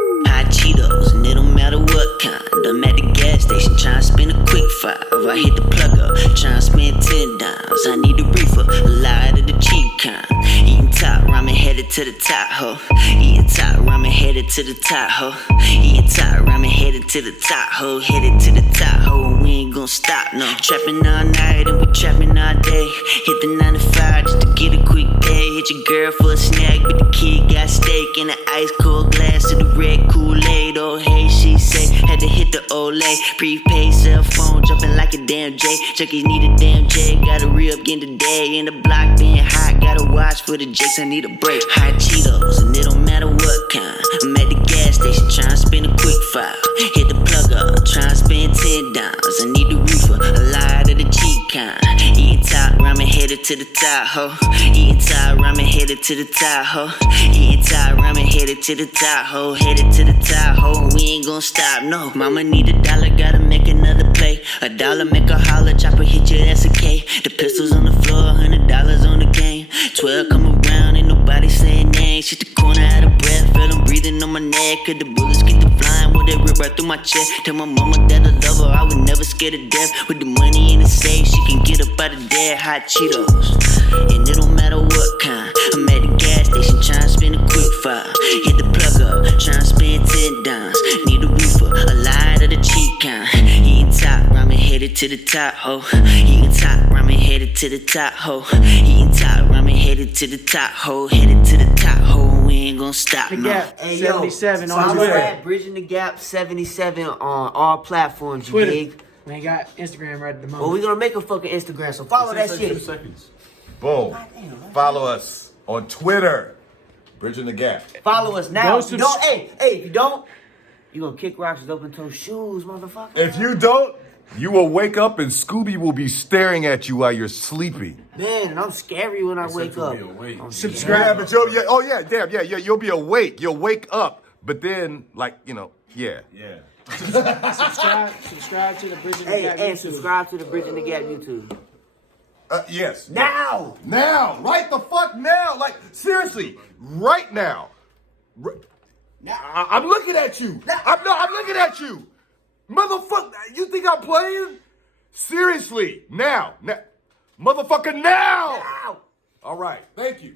Cheetos, and it don't matter what kind. I'm at the gas station trying to spin a quick $5. I hit the plug up, trying to spend $10. I need a reefer, a lot of the cheap kind. Eating top ramen headed to the top, ho. Eating top ramen headed to the top, ho. Eating top ramen headed to the top, ho. Headed to the top, ho. And we ain't gon' stop, no. Trapping all night and we trapping all day. Hit the 9 to 5 just to get a quick pay. Hit your girl for a snack, but the kid got steak in an ice cold glass of the red Kool-Aid. Oh hey, she say had to hit the Olay. Prepaid cell phone jumping like a damn J. Chuckies need a damn J. Gotta re-up again today. In the block being hot, gotta watch for the Jakes. I need a break. Hot Cheetos, and it don't matter what kind. I'm at the gas station trying to spin a quick $5. Hit the plug up, trying to spend $10. I need the reefer, a lot of the cheap kind. Eating top ramen headed to the top, ho. Eating top ramen headed to the top, ho. Eating top ramen headed to the top, ho. Headed to the top, ho. We ain't gon' stop, no. Mama need $1, gotta make another play. $1 make a holler, chopper hit your ass a K. The pistols on the floor, $100 on the game. 12 come around, ain't nobody saying names. Shit the corner out of breath, feel them breathing on my neck. Cause the bullets get to flying, when they rip right through my chest. Tell my mama that I love her, I would never scared to death. With the money in the safe, she can get up out of there. Hot Cheetos, and it don't matter what kind. I'm at the gas station trying to spin a quick $5. Hit the plug up, trying to spend $10. Need a reefer, a lot of the cheap kind. Eating top ramen headed to the top, ho. Eating top ramen headed to the top, ho. Eating top ramen headed to the top, ho. Headed to the top, ho. We ain't gon' stop, The no. Gap, Hey, 77 yo, on follow Twitter. at Bridging the Gap 77 on all platforms, you Twitter. dig? We ain't got Instagram right at the moment. Well, we gonna make a fucking Instagram, so follow that shit. Boom. Follow us on Twitter. Bridging the Gap. Follow us now. Go If you don't, hey, if you don't, you gonna kick rocks with open toe shoes, motherfucker. If you don't, you will wake up and Scooby will be staring at you while you're sleeping. Man, and I'm scary when I wake up. I'm Subscribe. Yeah, but you'll be awake. You'll wake up, but then, yeah. Subscribe to the Bridging the Gap Hey, YouTube. subscribe to the Bridging the Gap YouTube. Yes. Now! Now. Right the fuck now. Like, seriously. Right now. I'm looking at you. I'm looking at you. Motherfucker, you think I'm playing? Seriously. Now. Motherfucker, now. Now! All right. Thank you.